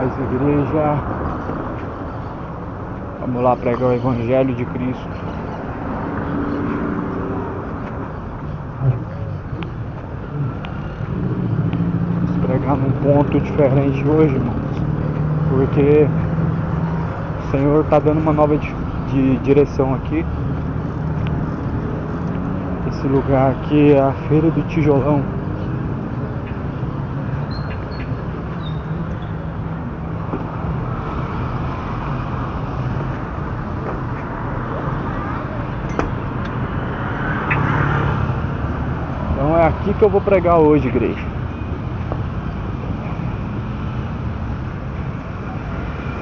paz, igreja. Vamos lá pregar o Evangelho de Cristo. Vamos pregar num ponto diferente hoje, irmãos, porque o Senhor está dando uma nova de direção aqui. Esse lugar aqui é a Feira do Tijolão. Então é aqui que eu vou pregar hoje, igreja.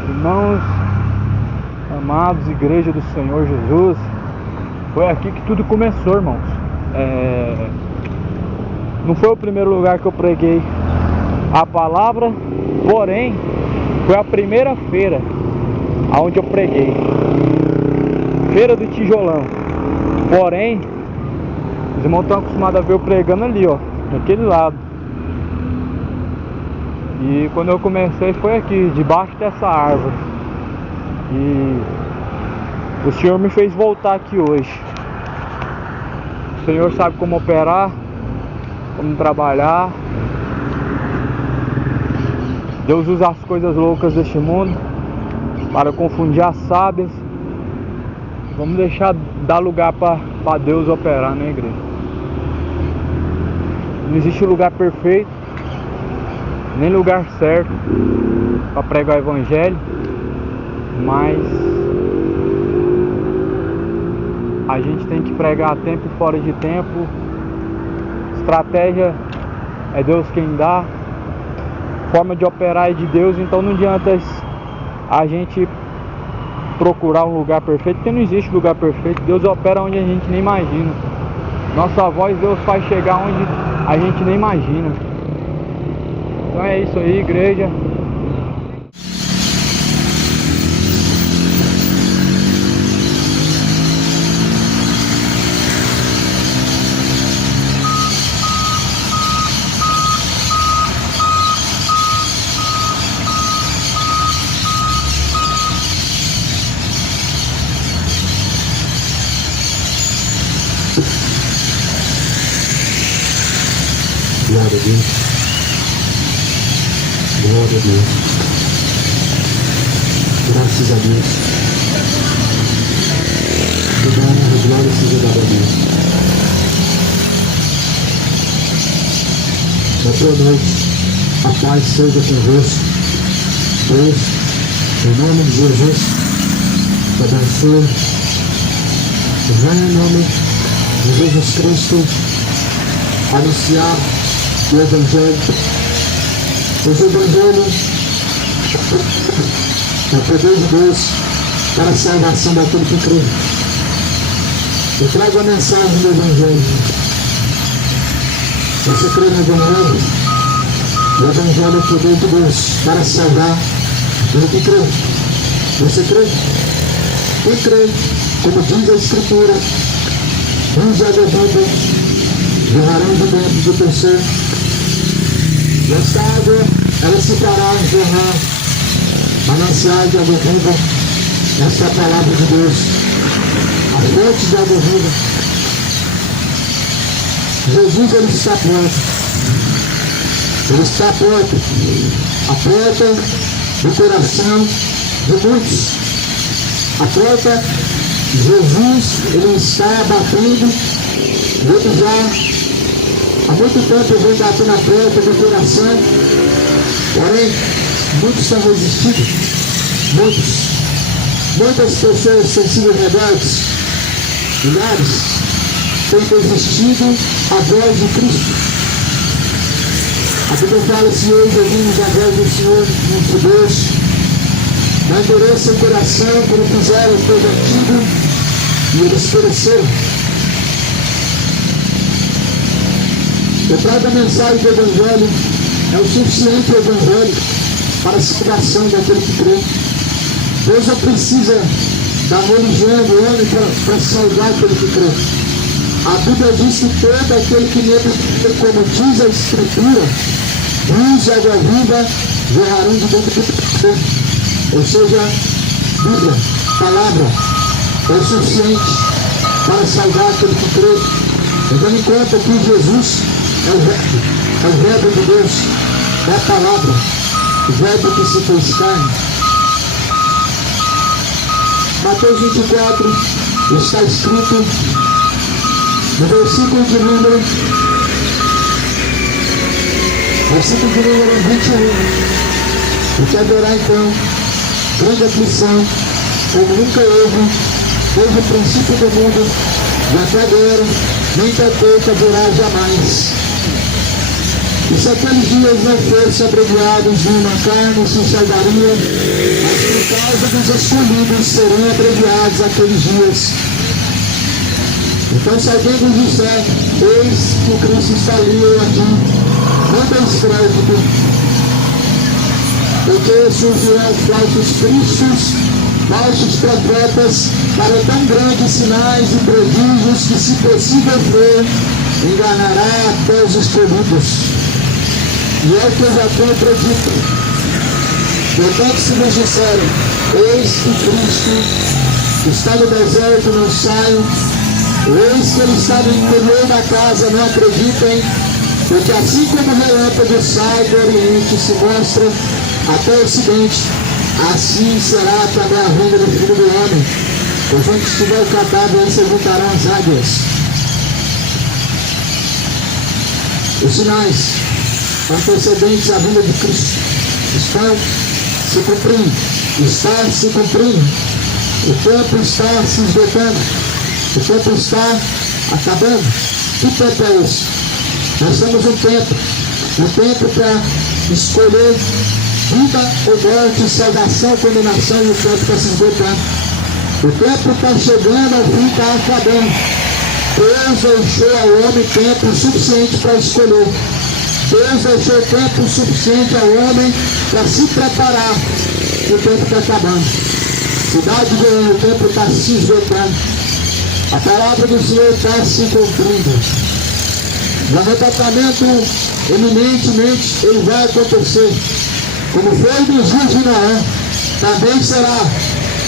Irmãos amados, igreja do Senhor Jesus, foi aqui que tudo começou, irmãos. Não foi o primeiro lugar que eu preguei a palavra, porém foi a primeira feira aonde eu preguei, Feira do Tijolão. Porém, os irmãos estão acostumados a ver eu pregando ali, ó, daquele lado. E quando eu comecei foi aqui, debaixo dessa árvore. E o Senhor me fez voltar aqui hoje. O Senhor sabe como operar, como trabalhar. Deus usa as coisas loucas deste mundo para confundir as sábias. Vamos deixar dar lugar para Deus operar, né, igreja? Não existe lugar perfeito, nem lugar certo para pregar o Evangelho, mas a gente tem que pregar a tempo e fora de tempo. Estratégia é Deus quem dá, forma de operar é de Deus. Então não adianta a gente procurar um lugar perfeito, porque não existe lugar perfeito. Deus opera onde a gente nem imagina. Nossa voz Deus faz chegar onde a gente nem imagina. Então é isso aí, igreja. Glória a Deus. Glória a Deus. Graças a Deus. Toda honra e glória seja dada a Deus. Boa noite. A paz seja convosco. Deus, em nome de Jesus, te abençoe. Venha em nome de Jesus Cristo anunciar o Evangelho. Os Evangelhos é o poder de Deus para a salvação daquele que crê. Eu trago a mensagem do Evangelho. Você crê no Evangelho? O Evangelho é o poder de Deus para salvar aquele que crê. Você crê? Quem crê, como diz a Escritura, uns aguardando jorrarão de dentro do teu ser. Esta água, ela se fará jorrar mananciais de água viva. Esta é a palavra de Deus, a fonte de água viva. Jesus, ele está pronto. Ele está pronto. A porta do coração de muitos. A porta, Jesus, ele está batendo. Ele já há muito tempo vem batendo na porta do coração, porém, muitos são resistidos, muitas pessoas têm sido rebeldes, milhares têm resistido à voz de Cristo. A Bíblia fala: se hoje ouvimos a voz do Senhor, nosso Deus, não endureça o coração como fizeram o povo antigo, e eles pereceram. Eu trago a mensagem do Evangelho, é o suficiente o Evangelho para a salvação daquele que crê. Deus não precisa da religião do homem para salvar aquele que crê. A Bíblia diz que todo aquele que nele crê, como diz a Escritura, rios de água viva jorrarão de dentro do Ou seja, Bíblia, palavra, é o suficiente para salvar aquele que crê. Então, em conta que Jesus é o verbo de Deus, é a palavra, o verbo que se fez carne. Mateus 24 está escrito no versículo de número 21. Porque haverá então grande aflição, como nunca houve, desde o princípio do mundo, e até agora, nem tampouco haverá jamais. E se aqueles dias não fossem abreviados de uma carne, se salvaria, mas por causa dos escolhidos serão abreviados aqueles dias. Então, se alguém vos disser, eis que o Cristo está ali ou aqui, não deis crédito, porque surgirão falsos cristos, falsos profetas, para tão grandes sinais e prodígios que, se possível for, enganará até os escolhidos. E é o que eu já tenho predito. Portanto, se vos disserem, eis que Cristo está no deserto, não saiam, eis que ele está no interior da casa, não acreditem, porque assim como o relâmpago sai do Oriente e se mostra até o Ocidente, assim será também a vinda do Filho do Homem. Pois onde estiver o cadáver, aí se juntarão as águias. Os sinais antecedentes à vinda de Cristo estão se cumprindo. Está se cumprindo. O tempo está se esgotando. O tempo está acabando. Que tempo é esse? Nós temos um tempo para escolher vida ou morte, salvação, condenação, e o tempo está se esgotando. O tempo está chegando ao fim, está acabando. Deus deixou ao homem tempo suficiente para escolher. Deus deixou tempo suficiente ao homem para se preparar. O tempo está acabando. Cidade do o tempo está se esgotando. A palavra do Senhor está se cumprindo. O arrebatamento, eminentemente, ele vai acontecer. Como foi nos dias de Noé, também será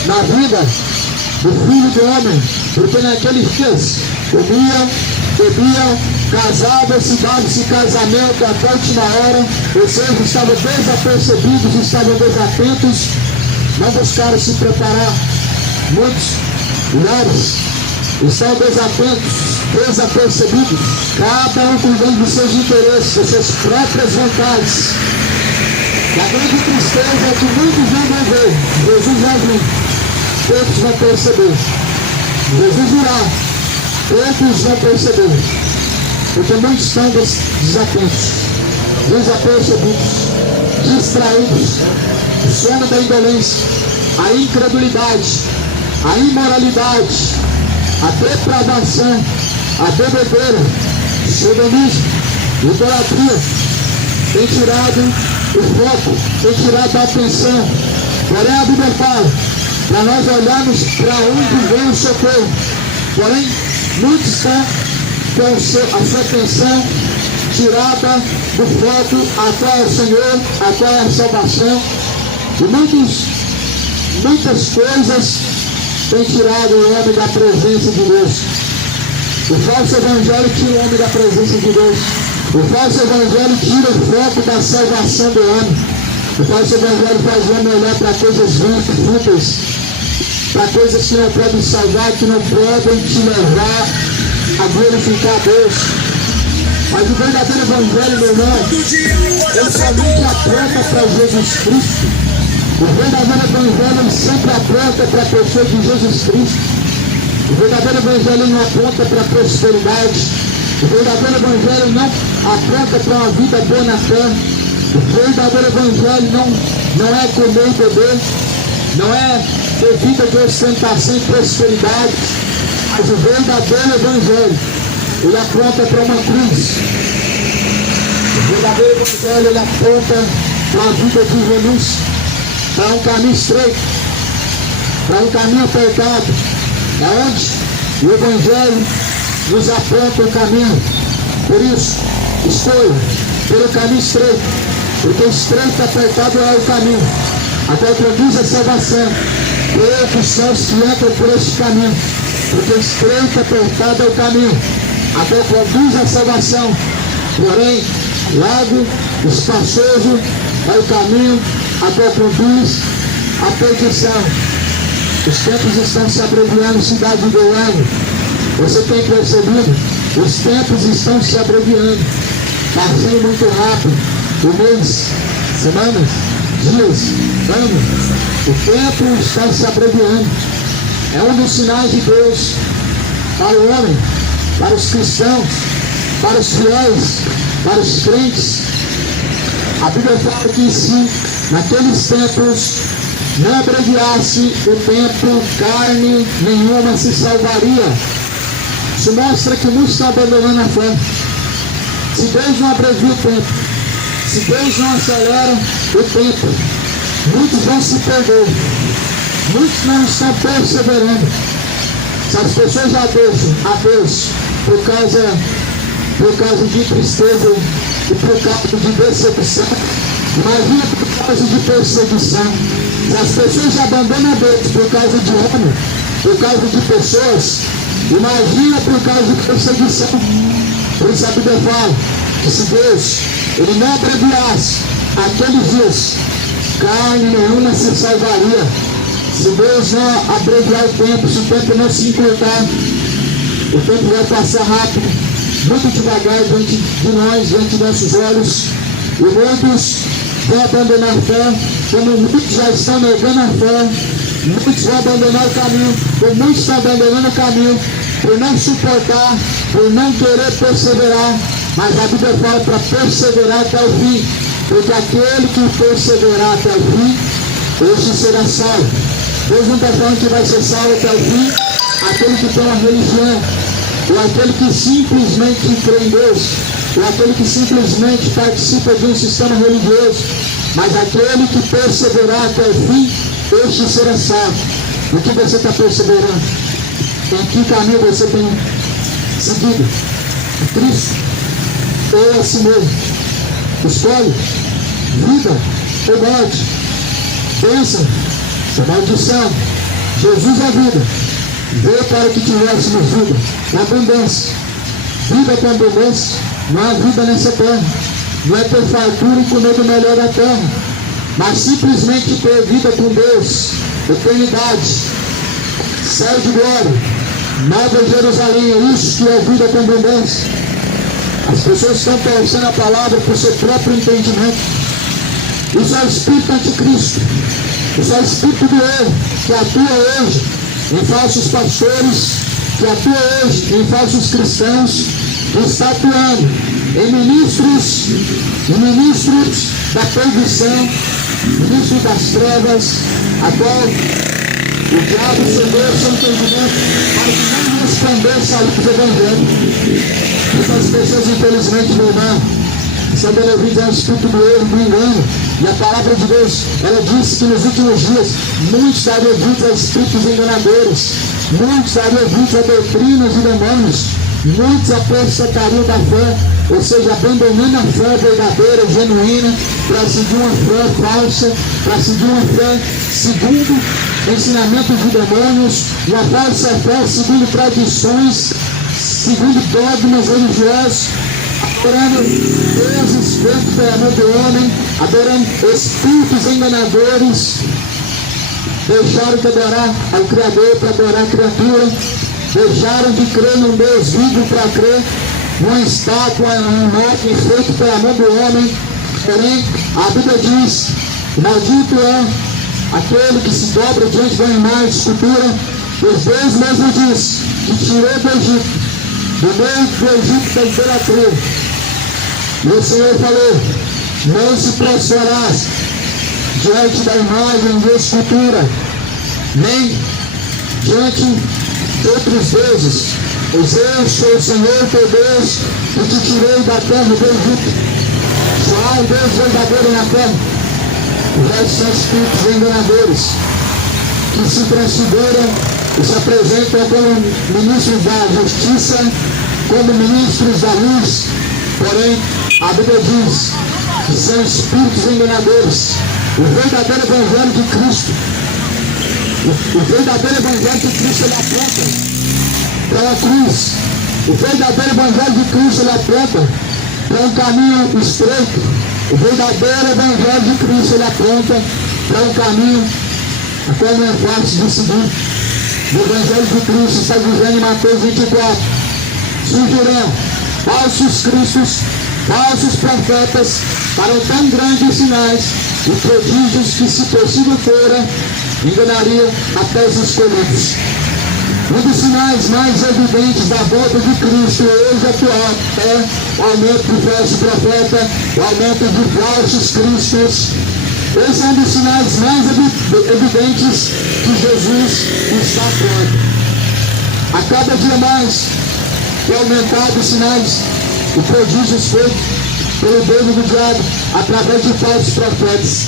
na vida do Filho do Homem. Porque naqueles dias comiam, bebiam, casavam-se, davam-se casamento até a última hora. Ou seja, estavam desapercebidos, estavam desatentos, não buscaram se preparar. Muitos lares estão desatentos, desapercebidos, cada um cuidando dos seus interesses, das suas próprias vontades. A grande tristeza é que muitos não vão ver. Jesus vai vir, poucos vão perceber. Jesus virá, poucos vão perceber. Porque muitos estão desatentos, desapercebidos, distraídos. O sono da indolência, a incredulidade, a imoralidade, a depravação, a bebedeira, o sodomismo, a idolatria, tem tirado o foco, tem tirado a atenção. Porém, a Bíblia fala para nós olharmos para onde vem o socorro. Porém, muitos estão com a sua atenção tirada do foco a qual é o Senhor, a qual é a salvação. E muitas coisas têm tirado o homem da presença de Deus. O falso evangelho tira o homem da presença de Deus. O falso evangelho tira o foco da salvação do homem. O falso evangelho faz o homem olhar para coisas fúteis, para coisas que não podem salvar, que não podem te levar a glorificar a Deus. Mas o verdadeiro evangelho, meu irmão, ele somente aponta para Jesus Cristo. O verdadeiro evangelho ele sempre aponta para a pessoa de Jesus Cristo. O verdadeiro evangelho não aponta para a prosperidade. O verdadeiro evangelho não aponta para uma vida boa na terra. O verdadeiro evangelho não é comer e beber, não é ter vida de ostentação e prosperidade. Mas o verdadeiro evangelho, ele aponta para uma cruz. O verdadeiro evangelho, ele aponta para uma vida de renúncia, para um caminho estreito, para um caminho apertado. É onde o evangelho nos aponta o caminho. Por isso, escolha pelo caminho estreito, porque estreito e apertado é o caminho. a qual conduz a salvação. Poucos são os que entram por este caminho, porque estreito e apertado é o caminho, a qual conduz a salvação. Porém, largo, espaçoso é o caminho, a qual conduz a perdição. Os tempos estão se abreviando, cidade de Goiânia. Você tem percebido? Os tempos estão se abreviando, passando muito rápido. O mês, semanas, dias, anos. O tempo está se abreviando. É um dos sinais de Deus para o homem, para os cristãos, para os fiéis, para os crentes. A Bíblia fala que se naqueles tempos não abreviasse o tempo, carne nenhuma se salvaria. Isso mostra que muitos estão abandonando a fé. Se Deus não abrevia o tempo, se Deus não acelera o tempo, muitos vão se perder. Muitos não estão perseverando. Se as pessoas já deixam a Deus por causa de tristeza e por causa de decepção, imagina por causa de perseguição. Se as pessoas já abandonam a Deus por causa de homem, por causa de pessoas, imagina por causa de perseguição. Por isso a Bíblia fala que se Deus ele não abreviasse aqueles dias, carne nenhuma se salvaria. Se Deus não abreviar o tempo, se o tempo não se encurtar, o tempo vai passar rápido, muito devagar diante de nós, diante de nossos olhos. E muitos vão abandonar a fé, como muitos já estão negando a fé. Muitos vão abandonar o caminho, como muitos estão abandonando o caminho, por não suportar, por não querer perseverar. Mas a Bíblia fala para perseverar até o fim, porque aquele que perseverar até o fim, esse será salvo. Deus não está falando que vai ser salvo até o fim aquele que tem uma religião, ou aquele que simplesmente crê em Deus, ou aquele que simplesmente participa de um sistema religioso, mas aquele que perseverar até o fim, este será salvo. O que você está perseverando? Em que caminho você tem seguido? Cristo ou a si mesmo? Escolhe vida ou morte, bênção ou maldição. Jesus é vida, veio para que tivéssemos vida com abundância. Vida com abundância não há vida nessa terra, não é ter fartura e comer do melhor da terra, mas simplesmente ter vida com Deus, eternidade, céu de glória, Nova Jerusalém. Isso que é vida com abundância. As pessoas estão torcendo a palavra por seu próprio entendimento. Isso é o espírito anticristo. Isso é o espírito do erro que atua hoje em falsos pastores, que atua hoje em falsos cristãos, que está atuando em ministros da perdição, ministros das trevas, a qual o diabo cedeu seu entendimento para que não respondesse à luz do Evangelho. Muitas pessoas, infelizmente, meu irmão, estão dando ouvido ao espírito do erro, do engano. E a palavra de Deus, ela diz que nos últimos dias, muitos dariam ouvidos a espíritos enganadores, muitos dariam ouvidos a doutrinas e demônios, muitos apostatariam da fé, ou seja, abandonando a fé verdadeira, genuína, para seguir uma fé falsa, para seguir uma fé segundo ensinamentos de demônios, uma falsa fé segundo tradições, segundo dogmas religiosos, adorando deuses feitos pela mão do homem, adorando espíritos enganadores. Deixaram de adorar ao Criador para adorar a criatura, deixaram de crer num Deus vivo para crer numa estátua, numa imagem feita pela mão do homem. Porém, a Bíblia diz: maldito é aquele que se dobra diante da imagem de escultura, pois Deus mesmo diz que tirou do Egito, do meio do Egito da imperatriz. E o Senhor falou: não se prostrarás diante da imagem de escultura, nem diante de outros deuses, pois eu sou o Senhor teu Deus, que te tirei da terra do Egito. Só há um Deus verdadeiro na terra. O resto são espíritos enganadores, que se transfiguram e se apresentam como ministros da justiça, como ministros da luz. Porém, a Bíblia diz que são espíritos enganadores. O verdadeiro evangelho de Cristo, o verdadeiro evangelho de Cristo, ele aponta para a cruz. O verdadeiro evangelho de Cristo, ele aponta para um caminho estreito. O verdadeiro evangelho de Cristo, ele aponta para um caminho a qual não é fácil de seguir. O evangelho de Cristo está dizendo em Mateus 24: surgirão falsos cristos, falsos profetas, farão tão grandes sinais e prodígios que, se possível fora, enganariam até os escolhidos. Um dos sinais mais evidentes da volta de Cristo hoje atual é o aumento de falsos profetas, o aumento de falsos cristos. Esse é um dos sinais mais evidentes que Jesus está pronto. A cada dia mais é aumentado os sinais e prodígios feitos pelo dedo do diabo através de falsos profetas.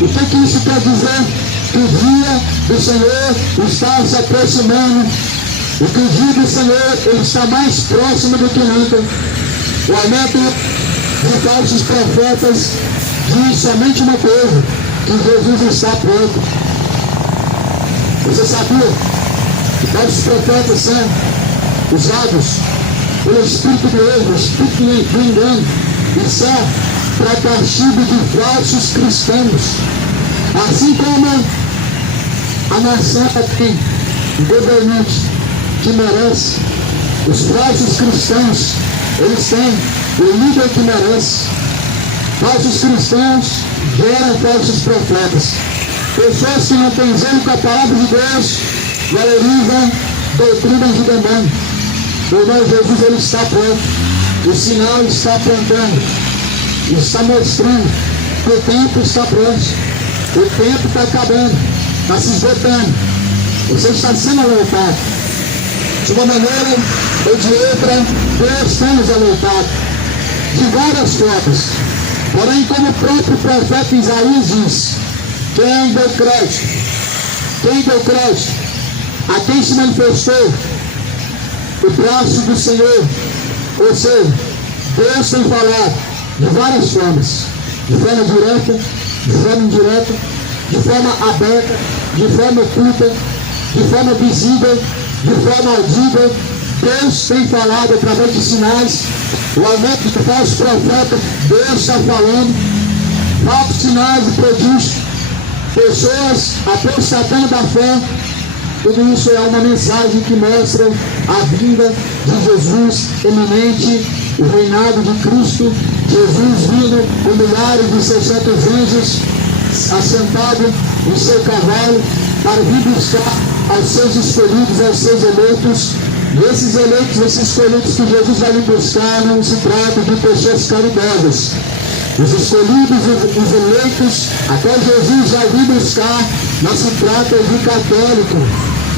O que isso quer dizer? Que o dia do Senhor está se aproximando, e que o dia do Senhor ele está mais próximo do que nunca. O aumento de falsos profetas diz somente uma coisa: que Jesus está pronto. Você sabia que falsos profetas são usados pelo Espírito do erro, o Espírito do engano, e são para castigo de falsos cristãos? Assim como a nação tem governantes que merece, os falsos cristãos, eles têm o líder que merece. Falsos cristãos geram falsos profetas. Pessoas que não têm zelo com a palavra de Deus valorizam doutrinas de demônio. O irmão Jesus, ele está pronto. O sinal está apontando, está mostrando que o tempo está próximo. O tempo está acabando, está se esgotando. Você está sendo alertado. De uma maneira ou de outra, nós estamos alertados de várias formas. Porém, como o próprio profeta Isaías diz: quem deu crédito? Quem deu crédito? A quem se manifestou o braço do Senhor? Ou seja, Deus tem falado de várias formas, de forma direta, de forma indireta, de forma aberta, de forma oculta, de forma visível, de forma audível. Deus tem falado através de sinais. O aumento de falsos profetas, Deus está falando. Falsos sinais e prodígios, pessoas apostatando da fé. Tudo isso é uma mensagem que mostra a vinda de Jesus eminente, o reinado de Cristo, Jesus vindo com milhares de seus santos anjos, assentado em seu cavalo, para vir buscar aos seus escolhidos, aos seus eleitos. E esses eleitos, esses escolhidos que Jesus vai vir buscar, não se trata de pessoas caridosas. Os escolhidos, os eleitos, até Jesus vai vir buscar, não se trata de católico,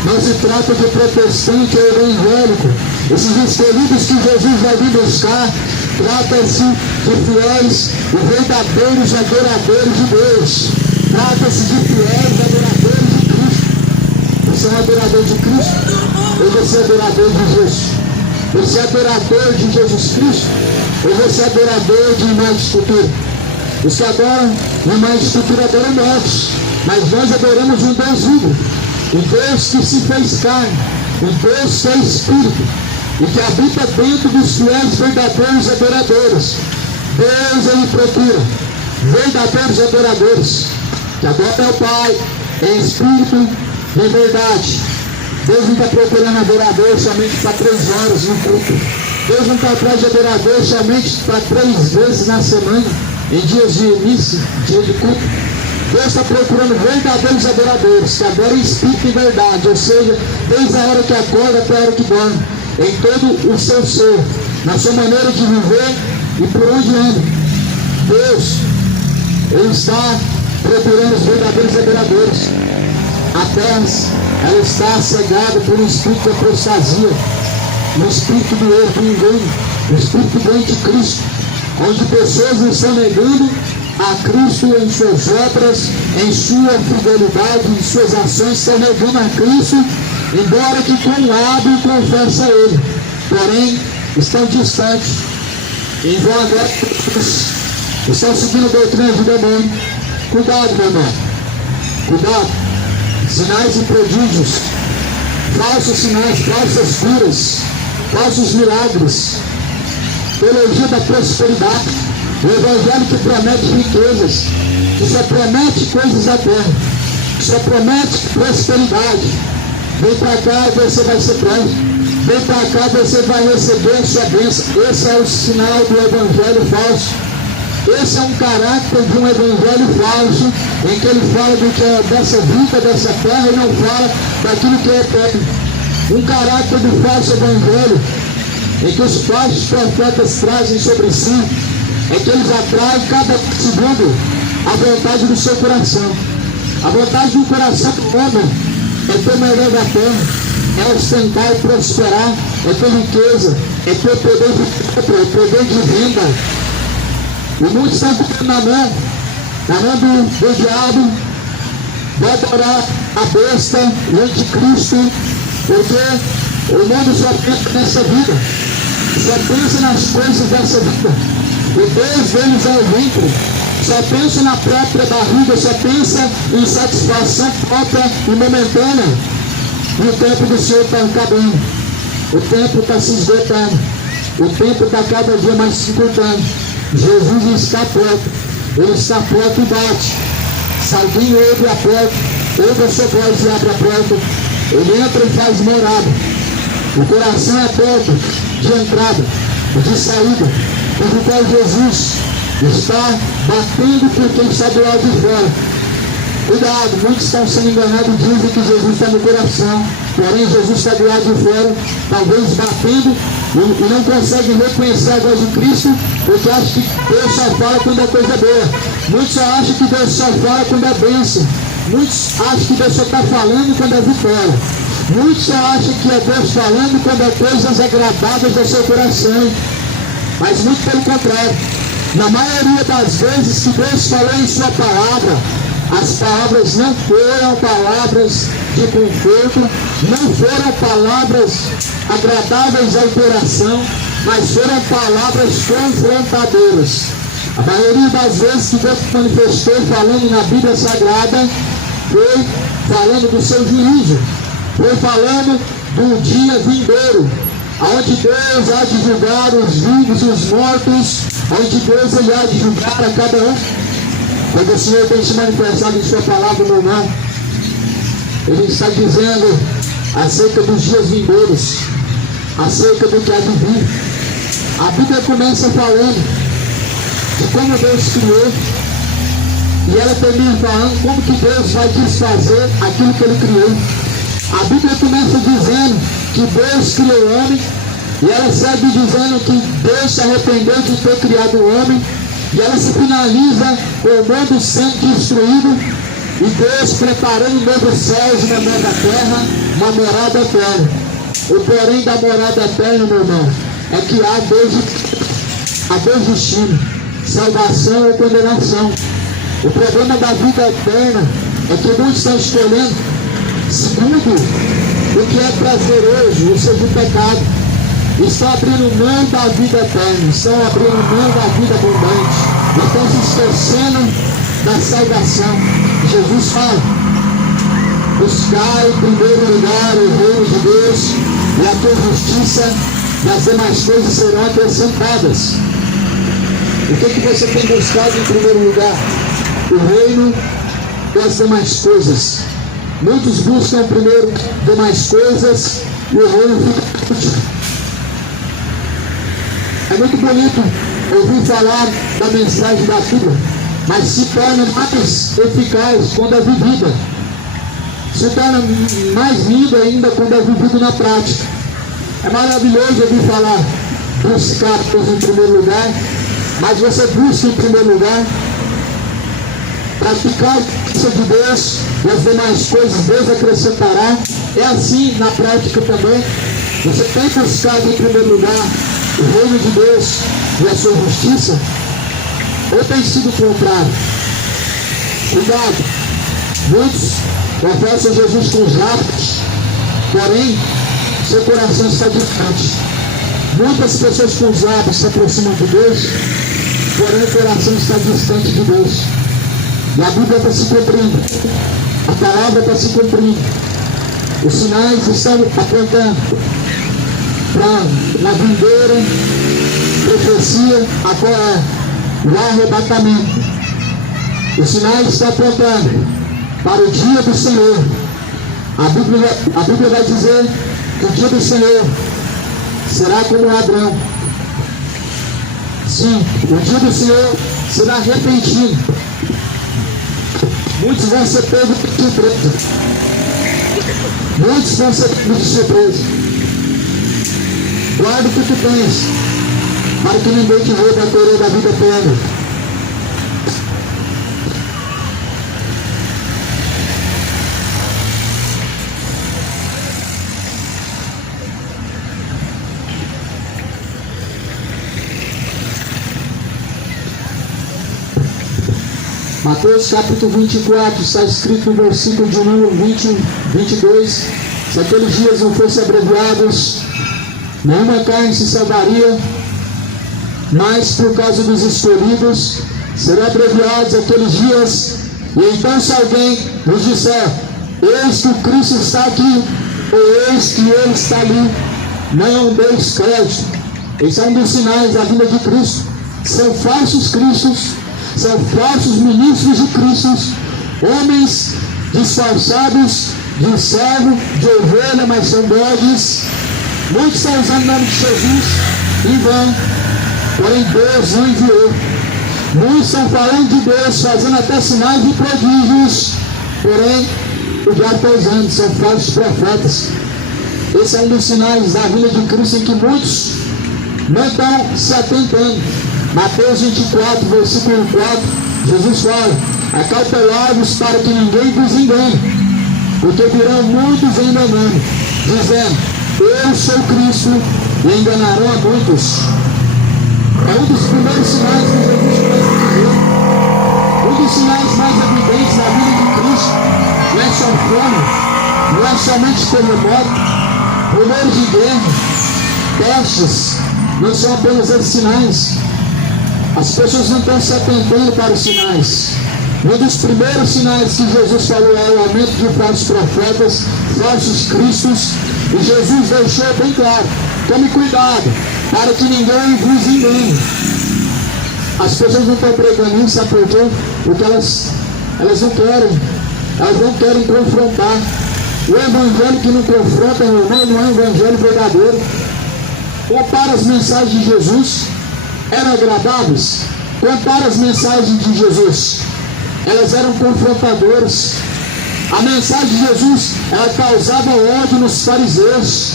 não se trata de protestante ou evangélico. Esses escolhidos que Jesus vai vir buscar, trata-se de fiéis e verdadeiros adoradores de Deus. Trata-se de fiéis adoradores de Cristo. Você é um adorador de Cristo? Ou você é adorador de Jesus? Você é adorador de Jesus Cristo? Ou você é adorador de imagem de escultura? Os que adoram imagem de escultura adoram mortos, mas nós adoramos um Deus vivo, um Deus que se fez carne, um Deus que é Espírito, e que habita dentro dos fiéis verdadeiros adoradores. Deus, ele procura verdadeiros adoradores, que adoram o Pai em Espírito e em verdade. Deus não está procurando adorador somente para 3 horas no culto. Deus não está atrás de adorador somente para 3 vezes na semana, em dias de missa, dia de culto. Deus está procurando verdadeiros adoradores, que adoram em espírito e verdade, ou seja, desde a hora que acorda até a hora que dorme, em todo o seu ser, na sua maneira de viver e por onde anda. Deus, ele está procurando os verdadeiros adoradores. A terra, ela está cegada por um espírito de apostasia, um espírito do erro, do engano, um espírito do anticristo, onde pessoas estão negando a Cristo em suas obras, em sua fidelidade, em suas ações, estão negando a Cristo, embora que com lábio confessa a Ele, porém estão distantes, em vão agora, estão seguindo a doutrina do demônio, Cuidado, meu irmão. Cuidado. Sinais e prodígios. Falsos sinais, falsas curas, falsos milagres. Teologia da prosperidade. O evangelho que promete riquezas, que só promete coisas da terra, que só promete prosperidade. Vem para cá e você vai ser próspero. Vem para cá e você vai receber a sua bênção. Esse é o sinal do evangelho falso. Esse é um caráter de um evangelho falso, em que ele fala do que é dessa vida, dessa terra, e não fala daquilo que é eterno. Um caráter do falso evangelho, em que os falsos profetas trazem sobre si, é que eles atraem cada segundo a vontade do seu coração. A vontade do coração do homem é ter melhor da terra, é ostentar e prosperar, é ter riqueza, é ter poder de compra, é poder de venda. E muitos estão ficando na mão do diabo, vai adorar a besta, o anticristo, porque o mundo só pensa nessa vida, só pensa nas coisas dessa vida. O Deus deles é o ventre, só pensa na própria barriga, só pensa em satisfação própria e momentânea. E o tempo do Senhor está acabando, o tempo está se esgotando, o tempo está cada dia mais se encurtando. Jesus está perto, ele está perto e bate. Se alguém ouve a porta, ouve a sua voz e abre a porta, ele entra e faz morada. O coração é aberto de entrada, de saída, por qual Jesus está batendo por quem está do lado de fora. Cuidado, muitos estão sendo enganados e dizem que Jesus está no coração, porém Jesus está do lado de fora, talvez batendo, e não conseguem reconhecer a voz de Cristo, porque acham que Deus só fala quando é coisa boa. Muitos só acham que Deus só fala quando é bênção. Muitos acham que Deus só está falando quando é vitória. Muitos só acham que é Deus falando quando é coisas agradáveis ao seu coração. Mas muito pelo contrário. Na maioria das vezes que Deus falou em sua palavra, as palavras não foram palavras de conforto, não foram palavras agradáveis ao coração, mas foram palavras confrontadoras. A maioria das vezes que Deus se manifestou falando na Bíblia Sagrada, foi falando do seu juízo, foi falando do dia vindouro, onde Deus há de julgar os vivos e os mortos, onde Deus ele há de julgar a cada um. Quando o Senhor tem se manifestado em sua palavra, meu irmão, ele está dizendo acerca dos dias vindouros, acerca do que há de vir. A Bíblia começa falando de como Deus criou, e ela termina falando como que Deus vai desfazer aquilo que ele criou. A Bíblia começa dizendo que Deus criou o homem, e ela segue dizendo que Deus se arrependeu de ter criado o homem, e ela se finaliza com o mundo sendo destruído, e Deus preparando novos céus e uma nova terra, uma morada eterna. O porém da morada eterna, meu irmão, é que há dois destinos, salvação ou condenação. O problema da vida eterna é que muitos estão escolhendo segundo o que é prazeroso, ou seja, o pecado. Estão abrindo mão da vida eterna, estão abrindo mão da vida abundante, estão se esquecendo da salvação. Jesus fala: buscai em primeiro lugar o reino de Deus e a tua justiça, e as demais coisas serão acrescentadas. O que você tem buscado em primeiro lugar? O reino e as demais coisas. Muitos buscam primeiro demais coisas e o reino fica último. É muito bonito ouvir falar da mensagem da Bíblia, mas se torna mais eficaz quando é vivida. Se torna mais lindo ainda quando é vivido na prática. É maravilhoso ouvir falar, buscar Deus em primeiro lugar, mas você busca em primeiro lugar praticar a justiça de Deus e as demais coisas Deus acrescentará. É assim na prática também. Você tem buscado em primeiro lugar o reino de Deus e a sua justiça, ou tem sido o contrário? Cuidado, muitos confessam Jesus com os lábios, porém seu coração está distante. Muitas pessoas com os lábios se aproximam de Deus, porém o coração está distante de Deus. E a Bíblia está se cumprindo. A palavra está se cumprindo. Os sinais estão apontando para a vindoura profecia, agora o arrebatamento. Os sinais estão apontando para o dia do Senhor. A Bíblia vai dizer que o dia do Senhor será como um ladrão. Sim, o dia do Senhor será repentino. Muitos vão ser pegos de surpresa. Muitos vão ser pegos de surpresa. Guarda o que tu tens, para que ninguém te roube a coroa da vida plena. Mateus capítulo 24, está escrito no versículo de número 20, 22, se aqueles dias não fossem abreviados, nenhuma carne se salvaria, mas por causa dos escolhidos, serão abreviados aqueles dias, e então se alguém nos disser, eis que o Cristo está aqui, ou eis que ele está ali, não deis crédito. Esse é um dos sinais da vinda de Cristo. São falsos cristos, são falsos ministros de Cristo, homens disfarçados de servo, de ovelha, mas são bodes. Muitos estão usando o nome de Jesus em vão, porém Deus não enviou. Muitos estão falando de Deus, fazendo até sinais e prodígios, porém o diabo está usando, são falsos profetas. Esse é um dos sinais da vinda de Cristo em que muitos não estão se atentando. Mateus 24, versículo 4, Jesus fala, acautelai-vos para que ninguém vos engane, porque virão muitos em meu nome, dizendo, eu sou Cristo, e enganarão a muitos. É um dos primeiros sinais que Jesus começa a dizer. Um dos sinais mais evidentes da vida de Cristo não é só fome, não é somente terremoto, rumores de guerra, pestes, não são apenas esses sinais. As pessoas não estão se atentando para os sinais. Um dos primeiros sinais que Jesus falou é o aumento de falsos profetas, falsos cristos, e Jesus deixou bem claro, tome cuidado, para que ninguém vos engane. As pessoas não estão pregando isso, sabe por quê? Porque elas não querem confrontar. O evangelho que não confronta, meu irmão, não é um evangelho verdadeiro. Compara as mensagens de Jesus, eram agradáveis? Compara as mensagens de Jesus, elas eram confrontadoras. A mensagem de Jesus, ela causava ódio nos fariseus.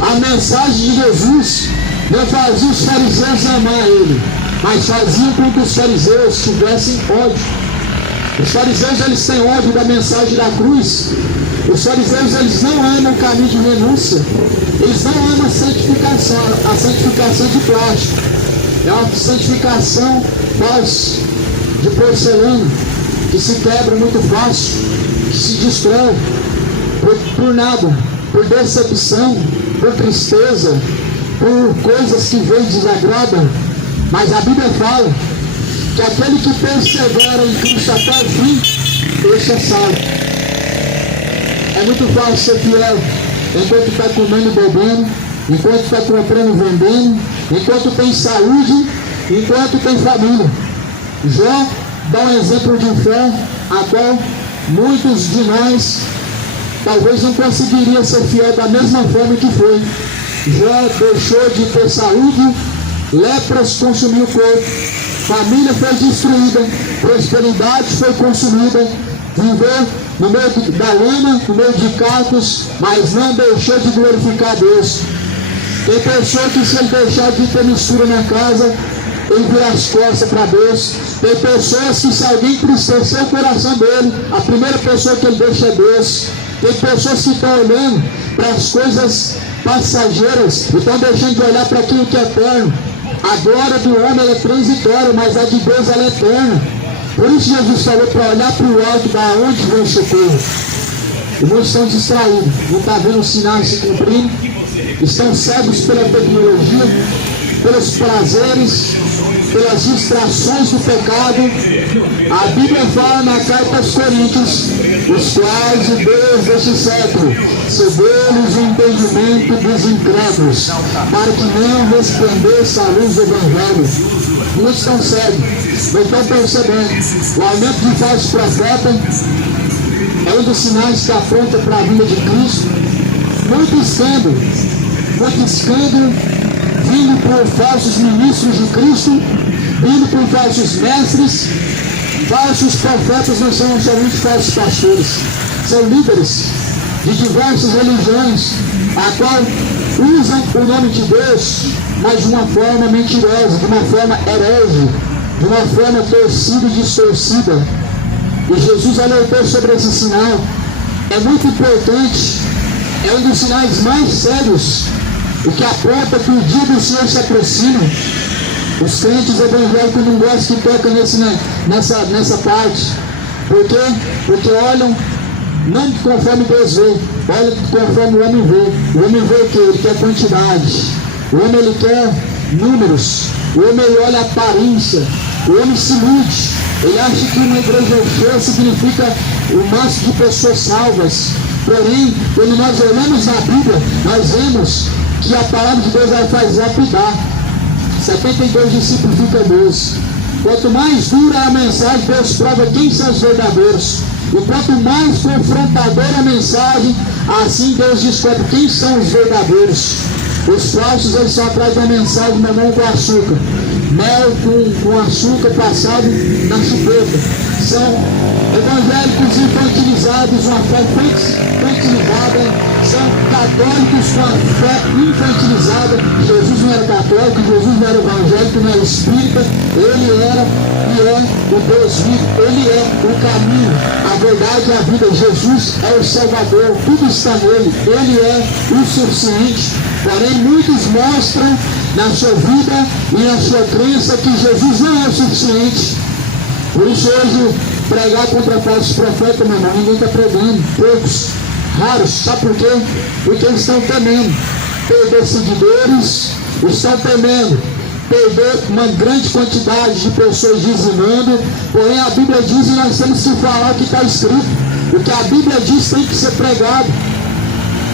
A mensagem de Jesus não fazia os fariseus amar ele, mas fazia com que os fariseus tivessem ódio. Os fariseus, eles têm ódio da mensagem da cruz. Os fariseus, eles não amam o caminho de renúncia. Eles não amam a santificação de plástico. É uma santificação falsa, de porcelana, que se quebra muito fácil, que se destrói por nada, por decepção, por tristeza, por coisas que vêm e desagradam. Mas a Bíblia fala que aquele que persevera em Cristo até o fim, esse é salvo. É muito fácil ser fiel enquanto está comendo e bebendo, enquanto está comprando e vendendo, enquanto tem saúde, enquanto tem família. Jó dá um exemplo de fé a qual muitos de nós talvez não conseguiriam ser fiel da mesma forma que foi. Jó deixou de ter saúde, lepras consumiu o corpo, família foi destruída, prosperidade foi consumida, viveu no meio da lama, no meio de cacos, mas não deixou de glorificar a Deus. Tem pessoa que, se ele deixar de ter mistura na casa, ele vira as costas para Deus. Tem pessoas que, se alguém entristecer o coração dele, a primeira pessoa que ele deixa é Deus. Tem pessoas que estão olhando para as coisas passageiras e estão deixando de olhar para aquilo que é eterno. A glória do homem ela é transitória, mas a de Deus ela é eterna. Por isso Jesus falou para olhar para o alto, da onde vem o socorro. E muitos estão distraídos, não estão vendo os sinais se cumprindo, estão cegos pela tecnologia, pelos prazeres, pelas distrações do pecado. A Bíblia fala na carta aos Coríntios, os quais o Deus deste século cedeu-lhes o entendimento dos incrédulos, para que não resplandeça a luz do Evangelho. Muitos estão cegos, não estão percebendo. O aumento de falsos profetas é um dos sinais que aponta para a vinda de Cristo. Muito escândalo vindo por falsos ministros de Cristo, vindo por falsos mestres. Falsos profetas não são somente falsos pastores, são líderes de diversas religiões, a qual usam o nome de Deus, mas de uma forma mentirosa, de uma forma herege, de uma forma torcida e distorcida. E Jesus alertou sobre esse sinal. É muito importante, é um dos sinais mais sérios, o que aponta que o dia do Senhor se aproxima. Os crentes evangélicos não gostam que toca nessa parte. Por quê? Porque olham não conforme Deus vê, olha conforme o homem vê. O homem vê o que? Ele quer quantidade. O homem ele quer números. O homem ele olha a aparência. O homem se ilude. Ele acha que uma igreja cheia significa o máximo de pessoas salvas. Porém, quando nós olhamos na Bíblia, nós vemos que a palavra de Deus vai fazer lapidar. 72 discípulos ficam 12. Quanto mais dura a mensagem, Deus prova quem são os verdadeiros. E quanto mais confrontadora a mensagem, assim Deus descobre quem são os verdadeiros. Os falsos, eles só atrás da mensagem, mas não com açúcar. Mel com açúcar passado na chupeta. São evangélicos infantilizados, uma fé infantilizada. São católicos com a fé infantilizada. Jesus não era católico, Jesus não era evangélico, não era espírita. Ele era e é o Deus vivo. Ele é o caminho, a verdade e a vida. Jesus é o Salvador, tudo está nele. Ele é o suficiente. Porém, muitos mostram na sua vida e na sua crença que Jesus não é o suficiente. Por isso hoje, pregar contra falsos profetas, meu irmão, ninguém está pregando. Poucos, raros. Sabe por quê? Porque eles estão temendo perder seguidores, estão temendo perder uma grande quantidade de pessoas dizimando. Porém, a Bíblia diz e nós temos que falar o que está escrito. O que a Bíblia diz tem que ser pregado.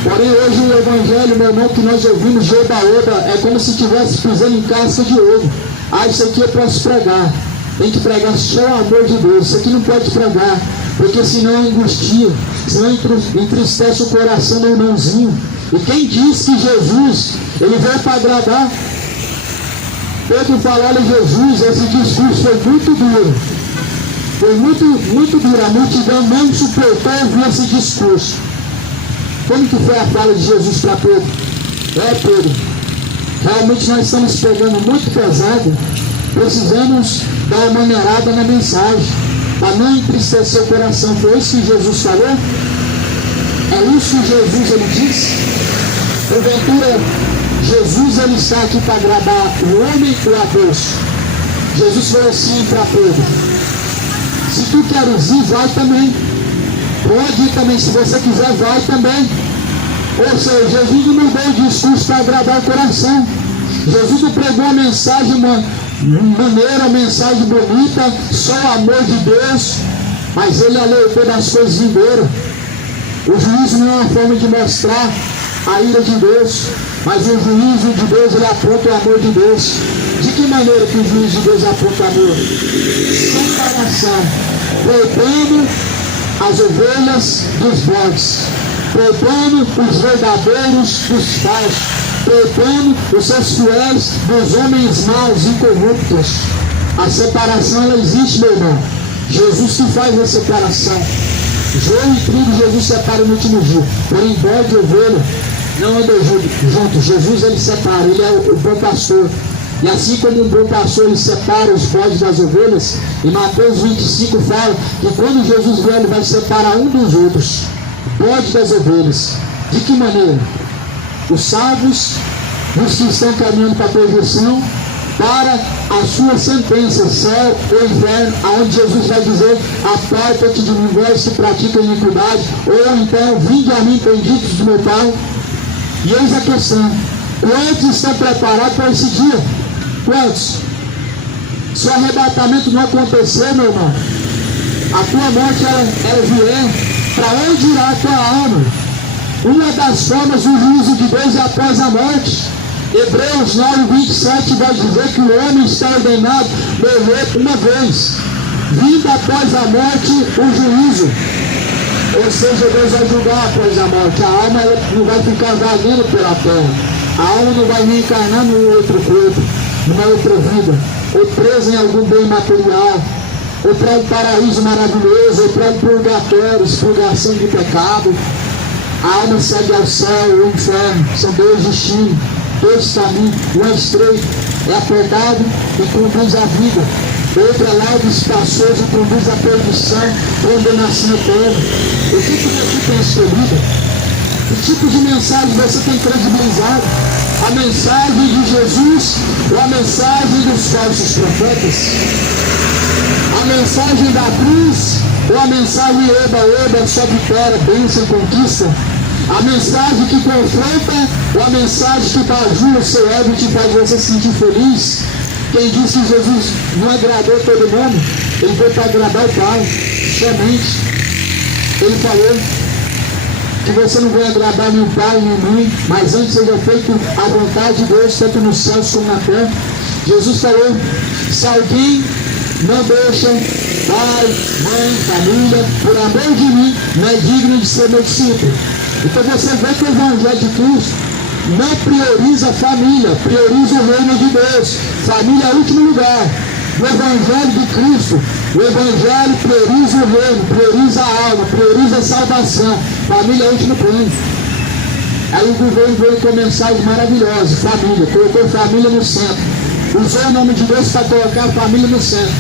Porém, hoje o Evangelho, meu irmão, que nós ouvimos de oba-oba, é como se estivesse pisando em casca de ovo. Ah, isso aqui eu posso pregar. Tem que pregar só o amor de Deus. Isso aqui não pode pregar, porque senão angustia, senão entristece o coração do irmãozinho. E quem diz que Jesus, ele veio para agradar? Pedro falou, olha Jesus, esse discurso foi muito duro. Foi muito duro. A multidão não suportou ouvir esse discurso. Como que foi a fala de Jesus para Pedro? Pedro, realmente nós estamos pegando muito pesado. Precisamos dar uma maneirada na mensagem, para não entristecer o coração. Foi isso que Jesus falou? É isso que Jesus ele disse? Porventura, Jesus ele está aqui para agradar o homem ou a Deus? Jesus falou assim para Pedro: se tu queres ir, vai também. Pode ir também, se você quiser, vai também. Ou seja, Jesus não mudou o discurso para agradar o coração. Jesus não pregou a mensagem maneira, a mensagem bonita, só o amor de Deus, mas ele alertou das coisas vindouras. O juízo não é uma forma de mostrar a ira de Deus, mas o juízo de Deus, ele aponta o amor de Deus. De que maneira que o juízo de Deus aponta o amor? Separação, poupando as ovelhas dos bodes, poupando os verdadeiros dos falsos, poupando os seus fiéis dos homens maus e corruptos. A separação, ela existe, meu irmão. Jesus que faz a separação. Joio e trigo, Jesus separa no último dia. Porém, bode e ovelha não andam juntos. Jesus, ele separa, ele é o bom pastor. E assim como um bom pastor, ele separa os bodes das ovelhas, em Mateus 25 fala que quando Jesus vier, ele vai separar um dos outros, bode das ovelhas. De que maneira? Os salvos, os que estão caminhando para a perdição, para a sua sentença, céu ou inferno, aonde Jesus vai dizer: aparta-te de mim, vós que praticam iniquidade, ou então, vinde a mim, benditos do meu Pai. E eis a questão: quantos estão preparados para esse dia? Quantos? Se o arrebatamento não acontecer, meu irmão, a tua morte ela vier, para onde irá a tua alma? Uma das formas do juízo de Deus é após a morte. Hebreus 9:27 vai dizer que o homem está ordenado morrer uma vez, vindo após a morte o juízo. Ou seja, Deus vai julgar após a morte. A alma ela não vai ficar vagando pela terra. A alma não vai reencarnar num outro corpo, numa outra vida, ou presa em algum bem material, ou para um paraíso maravilhoso, ou para um purgatório, expurgação de pecado. A alma segue ao céu e ao inferno. São dois destinos, dois caminhos. Um é estreito, é apertado e conduz à vida. Outro é largo e espaçoso e conduz à perdição, condenação eterna. O que você tem escolhido? Que tipo de mensagem você tem credibilizado? A mensagem de Jesus ou a mensagem dos falsos profetas? A mensagem da cruz ou a mensagem eba, só vitória, bênção, conquista? A mensagem que confronta ou a mensagem que bajula o seu ego e te faz você se sentir feliz? Quem disse que Jesus não agradou todo mundo, ele veio para agradar o Pai, somente. Ele falou que você não vai agradar nem o pai nem a mãe, mas antes seja feito a vontade de Deus, tanto nos céus como na terra. Jesus falou, se alguém não deixa pai, mãe, família, por amor de mim, não é digno de ser meu discípulo. Então você vê que o Evangelho de Cristo não prioriza a família, prioriza o reino de Deus. Família é o último lugar. O Evangelho de Cristo, o Evangelho prioriza o reino, prioriza a alma, prioriza a salvação. Família é o último plano. Aí o governo veio com mensagem maravilhosa, família, colocou família no centro. Usou o nome de Deus para colocar a família no centro.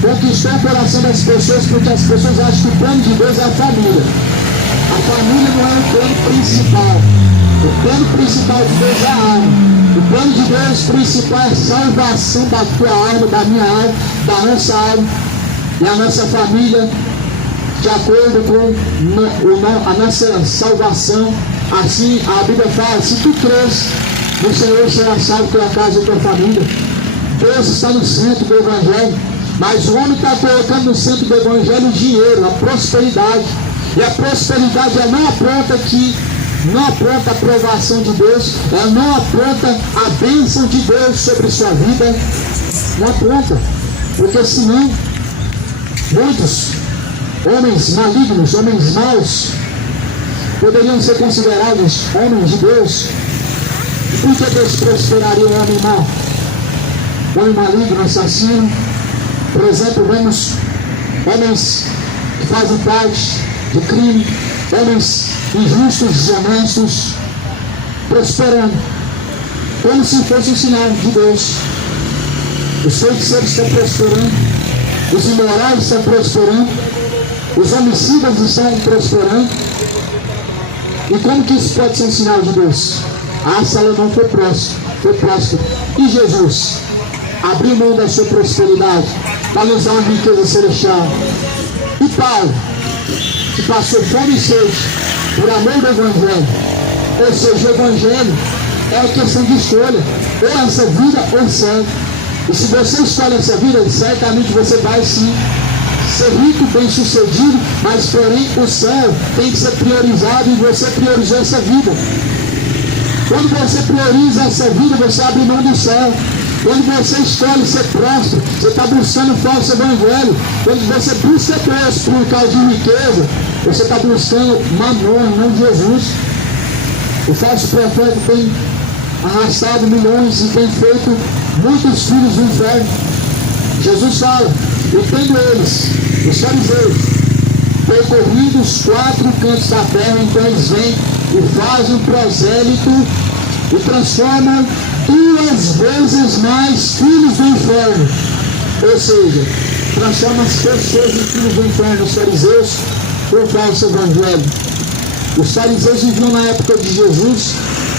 Conquistou o coração das pessoas, porque as pessoas acham que o plano de Deus é a família. A família não é o plano principal. O plano principal de Deus é a alma. O plano de Deus principal é a salvação da tua alma, da minha alma, da nossa alma e a nossa família, de acordo com a nossa salvação. Assim a Bíblia fala, se tu crês no Senhor, será salvo tua casa e tua família. Deus está no centro do Evangelho, mas o homem está colocando no centro do Evangelho o dinheiro, a prosperidade. E a prosperidade ela não apronta a aprovação de Deus, ela não apronta a bênção de Deus sobre sua vida, não apronta, porque senão muitos homens malignos, homens maus, poderiam ser considerados homens de Deus. Por que Deus prosperaria um homem mau? Um homem maligno, assassino? Por exemplo, vemos homens que fazem parte de crime, homens injustos, desonestos, prosperando, como se fosse um sinal de Deus. Os feiticeiros estão prosperando, os imorais estão prosperando, os homicidas estão prosperando. E como que isso pode ser um sinal de Deus? Salomão foi próspero. E Jesus abriu mão da sua prosperidade para nos dar uma riqueza celestial. E Paulo, que passou fome e sede por amor do Evangelho. Ou seja, o Evangelho é uma questão de escolha, ou essa vida ou céu. E se você escolhe essa vida, certamente você vai sim ser rico, bem sucedido, mas porém o céu tem que ser priorizado e você priorizou essa vida. Quando você prioriza essa vida, você abre mão do céu. Quando você escolhe ser próspero, você está buscando o falso evangelho. Quando você busca Deus por causa de riqueza, você está buscando Mamon, não Jesus. O falso profeta tem arrastado milhões e tem feito muitos filhos do inferno. Jesus fala, e tendo eles, os fariseus, percorrido os 4 cantos da terra, então eles vêm e fazem um prosélito e transformam 2 vezes mais filhos do inferno. Ou seja, transforma as pessoas em filhos do inferno, os fariseus, por falso evangelho. Os fariseus viviam na época de Jesus,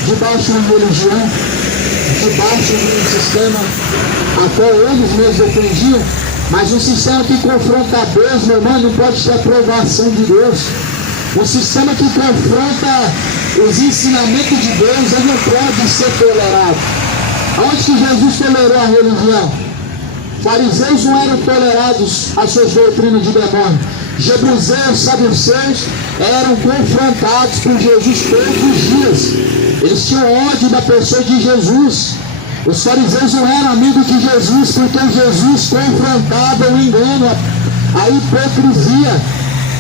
debaixo de uma religião, debaixo de um sistema a qual eles mesmos defendiam, mas um sistema que confronta Deus, meu irmão, não pode ter aprovação de Deus. Um sistema que confronta os ensinamentos de Deus, ele não pode ser tolerado. Onde que Jesus tolerou a religião? Fariseus não eram tolerados às suas doutrinas de demônio. Jebuseus, saduceus eram confrontados por Jesus todos os dias. Eles tinham ódio da pessoa de Jesus. Os fariseus não eram amigos de Jesus, porque Jesus confrontava o engano, a hipocrisia,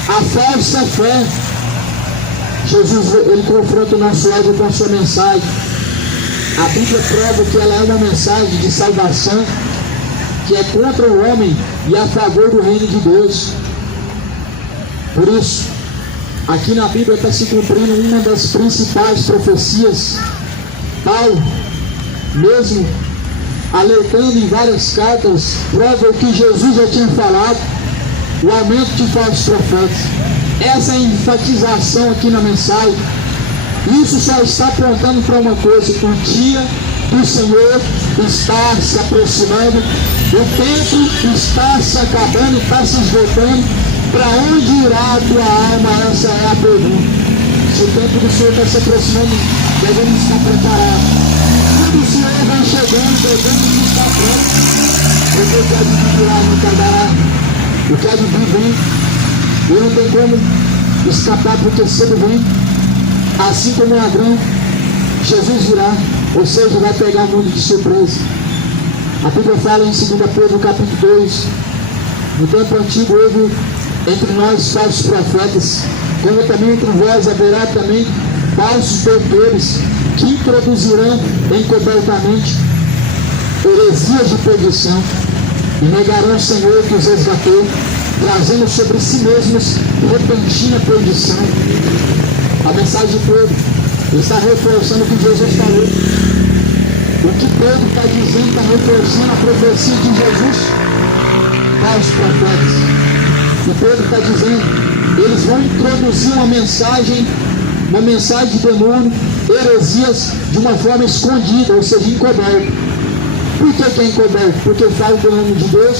a falsa fé. Jesus, ele confronta o nosso ódio com a sua mensagem. A Bíblia prova que ela é uma mensagem de salvação, que é contra o homem e a favor do reino de Deus. Por isso, aqui na Bíblia está se cumprindo uma das principais profecias. Paulo, mesmo alertando em várias cartas, prova o que Jesus já tinha falado, o aumento de falsos profetas. Essa é a enfatização aqui na mensagem. Isso só está apontando para uma coisa: que o dia do Senhor está se aproximando, o tempo está se acabando, está se esgotando. Para onde irá a tua alma? Essa é a pergunta. Se o tempo do Senhor está se aproximando, devemos estar preparados. Quando o Senhor vem chegando, devemos estar prontos. Porque o que há de vir virá não tardará. O que há de vir vem. E não tem como escapar, porque cedo vem. Assim como o ladrão, Jesus virá. Ou seja, vai pegar o mundo de surpresa. A Bíblia fala em 2 Pedro capítulo 2. No tempo antigo houve entre nós falsos profetas, como também entre vós haverá também falsos doutores, que introduzirão encobertamente heresias de perdição, e negarão o Senhor que os resgatou, trazendo sobre si mesmos repentina perdição. A mensagem de Pedro está reforçando o que Jesus falou. O que Pedro está dizendo está reforçando a profecia de Jesus. Falsos profetas. E Pedro está dizendo, eles vão introduzir uma mensagem de demônio, heresias, de uma forma escondida, ou seja, encoberta. Por que é encoberto? Porque fala do nome de Deus,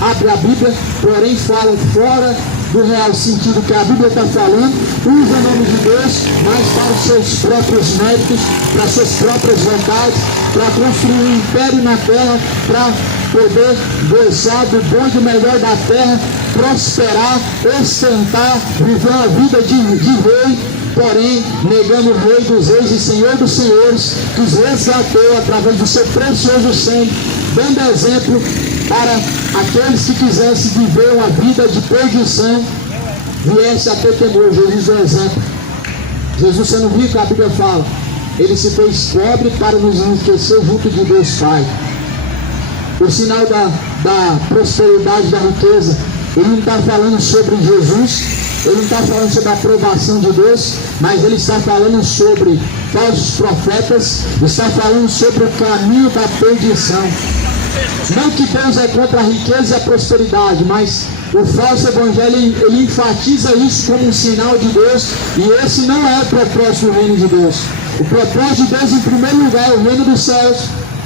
abre a Bíblia, porém fala fora do real sentido que a Bíblia está falando, usa o nome de Deus, mas para os seus próprios méritos, para as suas próprias vontades, para construir um império na terra, para poder gozar do bom e do melhor da terra, prosperar, ostentar, viver uma vida de rei, porém negando o Rei dos Reis e Senhor dos Senhores, que os resgatou através do seu precioso sangue, dando exemplo para aqueles que quisessem viver uma vida de perdição, viesse a ter temor. Jesus é um exemplo. Jesus, sendo rico, a Bíblia fala, ele se fez pobre para nos enriquecer junto de Deus Pai. O sinal da prosperidade, da riqueza, ele não está falando sobre Jesus, ele não está falando sobre a aprovação de Deus, mas ele está falando sobre falsos profetas, está falando sobre o caminho da perdição. Não que Deus é contra a riqueza e a prosperidade, mas o falso evangelho, ele enfatiza isso como um sinal de Deus, e esse não é o propósito do reino de Deus. O propósito de Deus, em primeiro lugar, é o reino dos céus,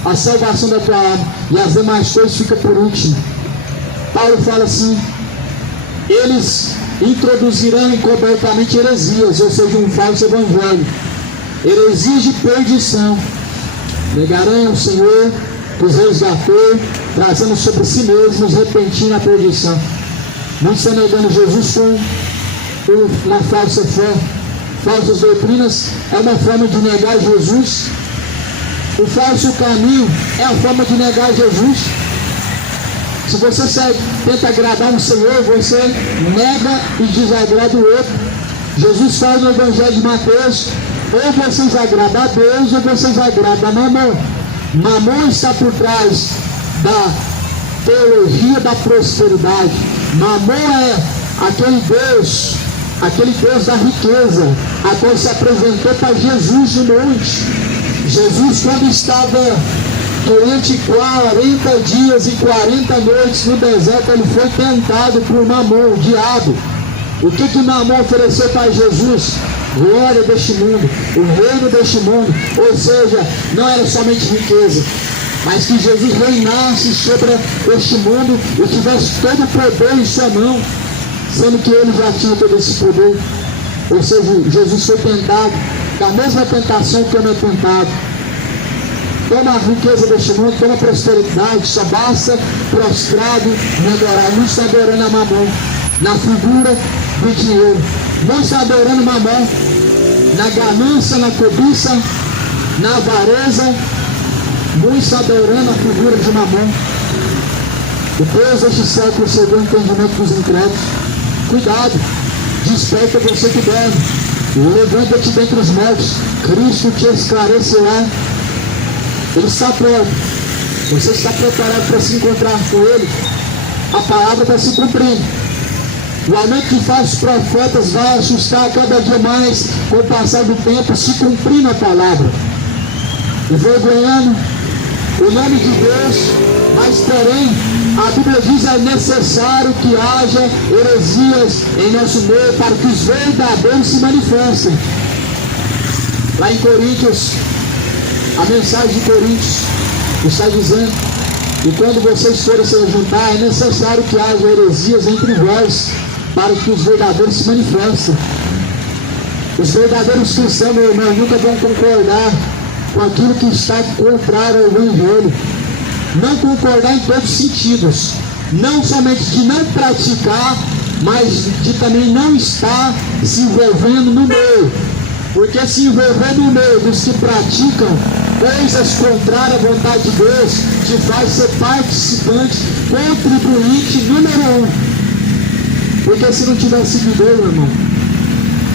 a salvação da tua alma, e as demais coisas ficam por último. Paulo fala assim, eles introduzirão encobertamente heresias, ou seja, um falso evangelho, heresias de perdição, negarão o Senhor que os resgatou, trazendo sobre si mesmos repentina perdição. Muitos estão negando Jesus com uma falsa fé. Falsas doutrinas é uma forma de negar Jesus. O falso caminho é a forma de negar Jesus. Se você tenta agradar um Senhor, você nega e desagrada o outro. Jesus fala no Evangelho de Mateus, ou vocês agradam a Deus, ou vocês agradam a Mamon. Mamon está por trás da teologia da prosperidade. Mamon é aquele Deus da riqueza, a qual se apresentou para Jesus no monte. Jesus, quando estava durante 40 dias e 40 noites no deserto, ele foi tentado por Mamon, o diabo. O que Mamon ofereceu para Jesus? Glória deste mundo, o reino deste mundo. Ou seja, não era somente riqueza, mas que Jesus reinasse sobre este mundo e tivesse todo o poder em sua mão, sendo que ele já tinha todo esse poder. Ou seja, Jesus foi tentado com a mesma tentação que ele é tentado. toma a riqueza deste mundo, toma a prosperidade, só basta prostrado e adorar. Não está adorando a mamão na figura do dinheiro, não está adorando mamão na ganância, na cobiça, na avareza, não está adorando a figura de mamão. O Deus deste século cegou o entendimento dos incrédulos. Cuidado, desperta você que dorme, levanta-te dentre os mortos, Cristo te esclarecerá. Ele está pronto, você está preparado para se encontrar com Ele. A palavra está se cumprindo. O aumento de falsos profetas vai assustar cada dia mais com o passar do tempo, se cumprindo a palavra. Envergonhando o nome de Deus, mas porém, a Bíblia diz, é necessário que haja heresias em nosso meio para que os verdadeiros se manifestem. Lá em Coríntios, a mensagem de Coríntios está dizendo, e quando vocês forem se juntar, é necessário que haja heresias entre vós, para que os verdadeiros se manifestem. Os verdadeiros cristãos, meu irmão, nunca vão concordar com aquilo que está contrário ao Evangelho. Não concordar em todos os sentidos. Não somente de não praticar, mas de também não estar se envolvendo no meio. Porque se envolver no meio dos que praticam coisas contrárias à vontade de Deus, te faz ser participante, contribuinte número 1. Porque se não tiver seguidor, meu irmão,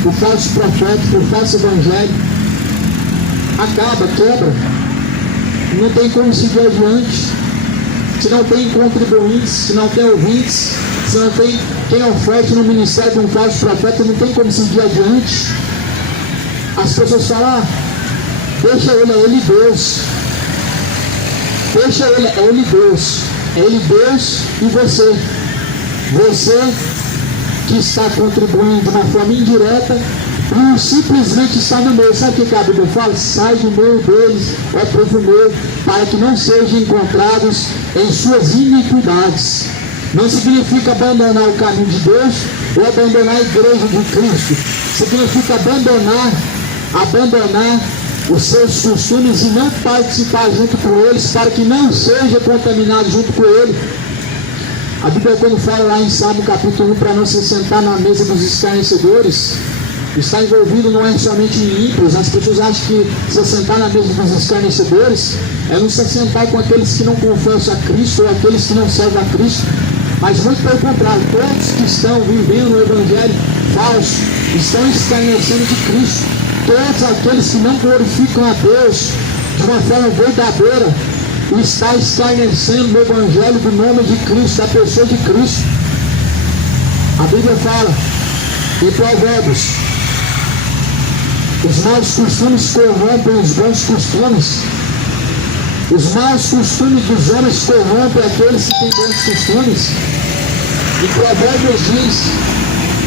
o falso profeta, o falso evangelho, acaba, quebra. Não tem como seguir adiante. Se não tem contribuintes, se não tem ouvintes, se não tem quem oferte no ministério de um falso profeta, não tem como seguir adiante. As pessoas falam, deixa ele, é ele Deus. Deixa ele, é ele Deus. É ele Deus e você. Você que está contribuindo de uma forma indireta, por simplesmente estar no meio. Sabe o que a Bíblia fala? Sai do meio deles, é povo meu, para que não sejam encontrados em suas iniquidades. Não significa abandonar o caminho de Deus ou abandonar a igreja de Cristo. Significa abandonar os seus costumes e não participar junto com eles, para que não seja contaminado junto com ele. A Bíblia, quando fala lá em Salmo capítulo 1, para não se sentar na mesa dos escarnecedores, está envolvido não é somente em ímpios. As pessoas acham que se sentar na mesa dos escarnecedores é não se sentar com aqueles que não confessam a Cristo ou aqueles que não servem a Cristo. Mas muito pelo contrário, todos que estão vivendo o evangelho falso estão escarnecendo de Cristo. Todos aqueles que não glorificam a Deus de uma forma verdadeira está escarnecendo o evangelho do nome de Cristo, da pessoa de Cristo. A Bíblia fala em Provérbios, os maus costumes corrompem os bons costumes. Os maus costumes dos homens corrompem aqueles que têm bons costumes. E Provérbios diz,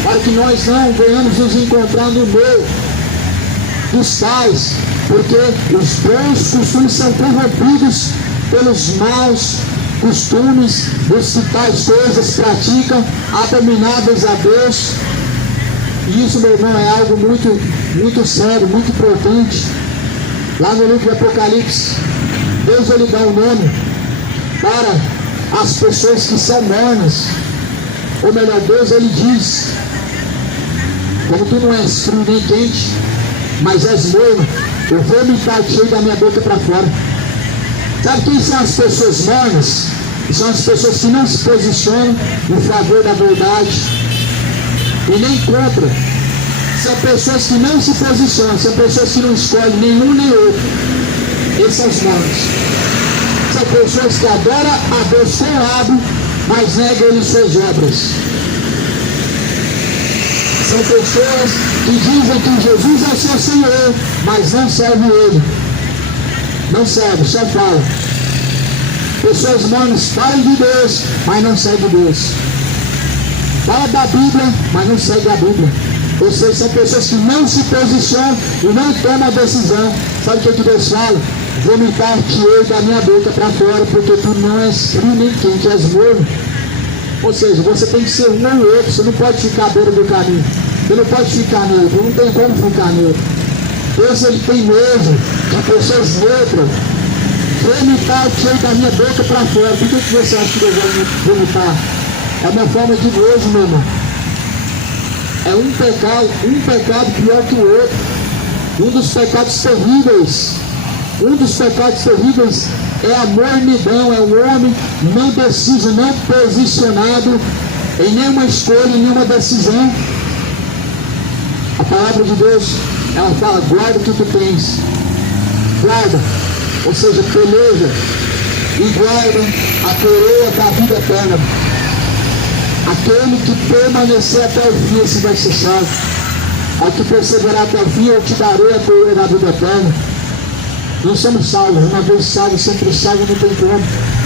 para que nós não venhamos nos encontrar no meio dos tais, porque os bons costumes são corrompidos pelos maus costumes, os que tais coisas praticam, abomináveis a Deus. E isso, meu irmão, é algo muito sério, muito importante. Lá no livro de Apocalipse, Deus ele dá um nome para as pessoas que são mornas. Ou melhor, Deus ele diz, como tu não és frio nem quente, mas és morno, eu vou me cheio da minha boca para fora. Sabe quem são as pessoas mornas? São as pessoas que não se posicionam em favor da verdade e nem contra. São pessoas que não se posicionam, são pessoas que não escolhem nenhum nem outro. Esses são os mornos. São pessoas que adoram a Deus com o lábio, mas negam ele suas obras. São pessoas que dizem que Jesus é seu Senhor, mas não servem ele. Não serve, só fala. Pessoas mornas falam de Deus, mas não seguem Deus. Fala da Bíblia, mas não seguem a Bíblia. Ou seja, são pessoas que não se posicionam e não tomam a decisão. Sabe o que Deus fala? Vomitar-te-ei da minha boca para fora, porque tu não és frio nem quente, és morno. Ou seja, você tem que ser um ou outro, você não pode ficar à beira do caminho. Você não pode ficar neutro, não tem como ficar neutro. Deus ele tem medo de pessoas neutras. vomitar o que sai da minha boca para fora. Por que você acha que eu vou vomitar? É uma forma de nojo, meu irmão. É um pecado pior que o outro. Um dos pecados terríveis é a mornidão, é o homem não deciso, não posicionado em nenhuma escolha, em nenhuma decisão. A palavra de Deus, ela fala, guarda o que tu tens. Guarda, ou seja, peleja e guarda a coroa da vida eterna. Aquele que permanecer até o fim, esse vai ser salvo. Ao que perseverar até o fim, eu te darei a coroa da vida eterna. Nós somos salvos, uma vez salvo, sempre salvo, não tem como,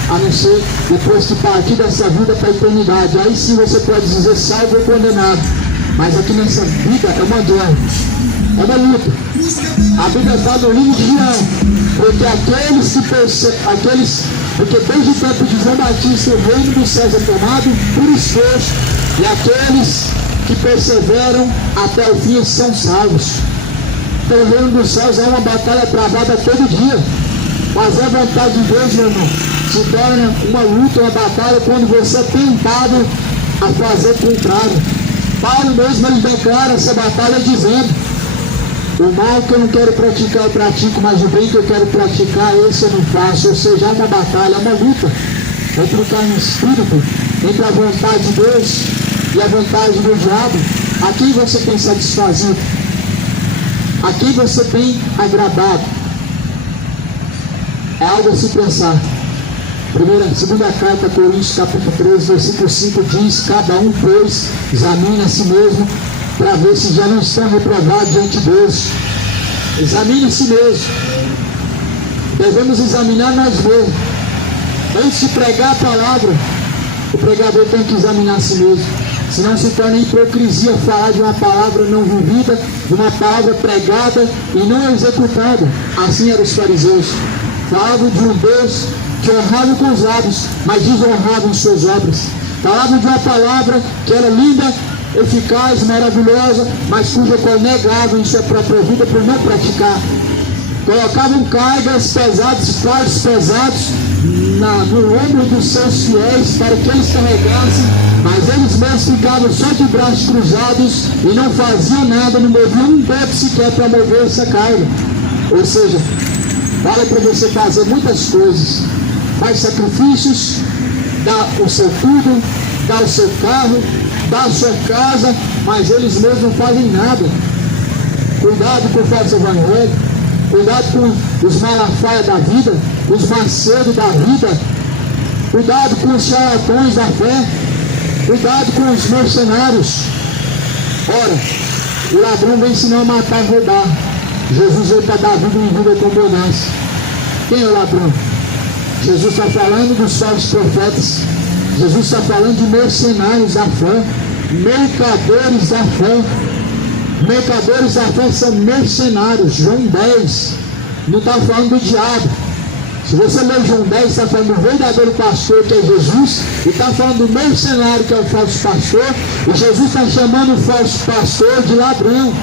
a não ser depois de partir dessa vida para a eternidade. Aí sim você pode dizer salvo ou condenado. Mas aqui nessa vida é uma guerra, é uma luta. A Bíblia fala no livro de João, porque desde o tempo de João Batista o reino dos céus é tomado por esforço, e aqueles que perseveram até o fim são salvos. Então o reino dos céus é uma batalha travada todo dia, mas a vontade de Deus, meu irmão, se torna uma luta, uma batalha quando você é tentado a fazer o contrário. Paulo mesmo, ele declara essa batalha dizendo, o mal que eu não quero praticar eu pratico, mas o bem que eu quero praticar esse eu não faço. Ou seja, é uma batalha, é uma luta entre o carne e o espírito, entre a vontade de Deus e a vontade do diabo. A quem você tem satisfazido? A quem você tem agradado? É algo a se pensar. Segunda carta a Coríntios, capítulo 13, versículo 5 diz, cada um, pois, examine a si mesmo, para ver se já não estão reprovados diante de Deus. Examine a si mesmo. Devemos examinar nós mesmos. Antes de pregar a palavra, o pregador tem que examinar a si mesmo. Senão se torna hipocrisia falar de uma palavra não vivida, de uma palavra pregada e não executada. Assim eram os fariseus. Falavam de um Deus que honrava com os lábios, mas desonrava em suas obras. Falavam de uma palavra que era linda, eficaz, maravilhosa, mas cuja qual negavam em sua própria vida por não praticar. Colocavam cargas pesadas, fardos pesados no ombro dos seus fiéis para que eles carregassem, mas eles mesmos ficavam só de braços cruzados e não faziam nada, não moviam um dedo sequer para mover essa carga. Ou seja, vale para você fazer muitas coisas, faz sacrifícios, dá o seu tudo, dá o seu carro, dá a sua casa, mas eles mesmos não fazem nada. Cuidado com o falso evangelho, cuidado com os malafaias da vida, os macedos da vida, cuidado com os charlatões da fé, cuidado com os mercenários. Ora, o ladrão vem ensinar a matar e roubar. Jesus veio para dar vida em vida com abundância. Quem é o ladrão? Jesus está falando dos falsos profetas. Jesus está falando de mercenários da fé, mercadores da fé. Mercadores da fé são mercenários. João 10 não está falando do diabo. Se você ler João 10, está falando do verdadeiro pastor, que é Jesus, e está falando do mercenário, que é o falso pastor, e Jesus está chamando o falso pastor de ladrão.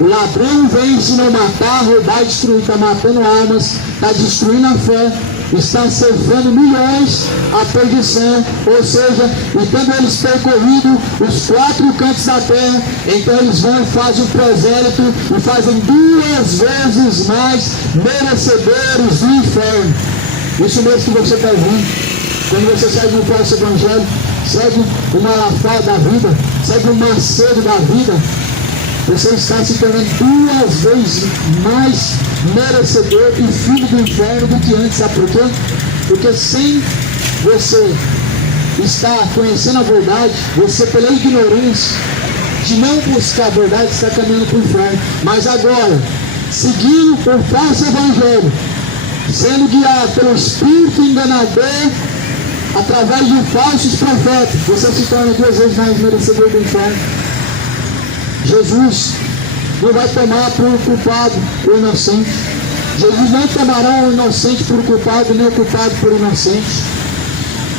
O ladrão vem ensinar a matar, roubar, destruir, está matando almas, está destruindo a fé, está ceifando milhões à perdição. Ou seja, e tendo eles percorrido os 4 cantos da terra, então eles vão e fazem o prosélito e fazem 2 vezes mais merecedores do inferno. Isso mesmo que você está ouvindo. Quando você segue o falso evangelho, segue o malafaia da vida, segue o macedo da vida, você está se tornando 2 vezes mais merecedor e filho do inferno do que antes. Sabe por quê? Porque sem você estar conhecendo a verdade, você, pela ignorância de não buscar a verdade, está caminhando para o inferno. Mas agora, seguindo o falso evangelho, sendo guiado pelo espírito enganador, através de falsos profetas, você se torna 2 vezes mais merecedor do inferno. Jesus não vai tomar por culpado o inocente. Jesus não tomará o inocente por culpado, nem o culpado por inocente.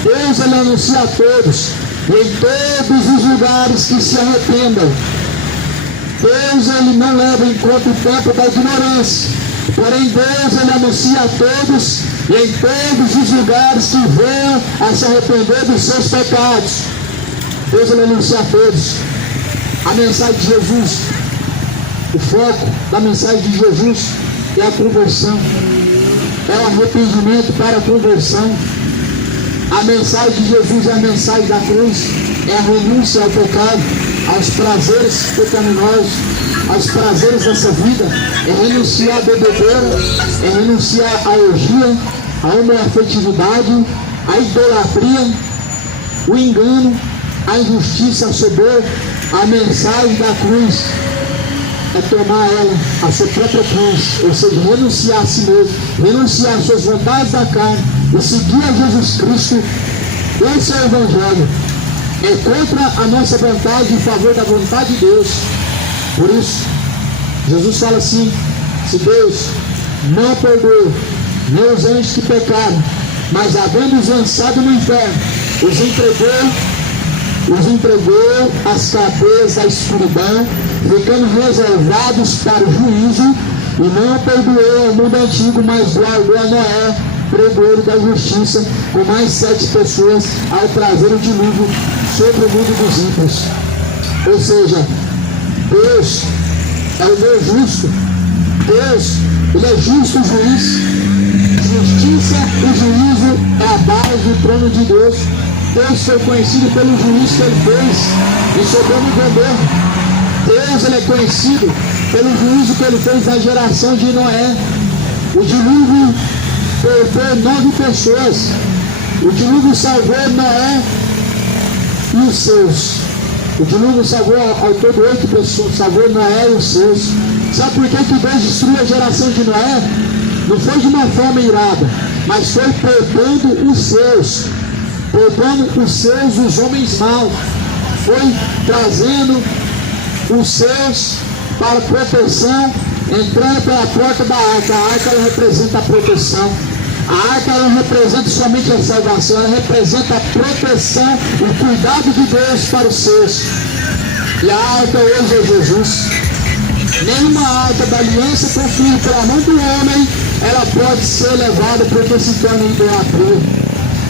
Deus, ele anuncia a todos, em todos os lugares, que se arrependam. Deus, ele não leva em conta o tempo da ignorância. Porém Deus, ele anuncia a todos e em todos os lugares que venham a se arrepender dos seus pecados. Deus, ele anuncia a todos a mensagem de Jesus. O foco da mensagem de Jesus é a conversão, é o arrependimento para a conversão. A mensagem de Jesus é a mensagem da cruz, é a renúncia ao pecado, aos prazeres pecaminosos, aos prazeres dessa vida, é renunciar à bebedeira, é renunciar à orgia, à homoafetividade, à idolatria, o engano, a injustiça, a soberba. A mensagem da cruz é tomar ela, a sua própria cruz, ou seja, renunciar a si mesmo, renunciar às suas vontades da carne e seguir a Jesus Cristo. Esse é o Evangelho. É contra a nossa vontade, em favor da vontade de Deus. Por isso, Jesus fala assim: se Deus não perdoou nem os anjos que pecaram, mas havendo-os lançado no inferno, os entregou às cadeias da escuridão, ficando reservados para o juízo, e não perdoou ao mundo antigo, mas guardou a Noé, pregoeiro da justiça, com mais 7 pessoas, ao trazer o dilúvio sobre o mundo dos ímpios. Ou seja, Deus é o Deus justo. Deus, ele é justo juiz. Justiça e juízo é a base do trono de Deus. Deus foi conhecido pelo juízo que ele fez em Sodoma e Gomorra. Deus, ele é conhecido pelo juízo que ele fez na geração de Noé. O dilúvio poupou 9 pessoas. O dilúvio salvou Noé e os seus. O dilúvio salvou ao todo 8 pessoas, salvou Noé e os seus. Sabe por que Deus destruiu a geração de Noé? Não foi de uma forma irada, mas foi poupando os seus. Poupando os seus, os homens maus. Foi trazendo os seus para proteção, entrando pela porta da arca. A arca, ela representa a proteção. A arca, ela representa somente a salvação. Ela representa a proteção, o cuidado de Deus para os seus. E a arca hoje é Jesus. Nenhuma arca da aliança construída pela mão do homem, ela pode ser levada porque se torna idolatria.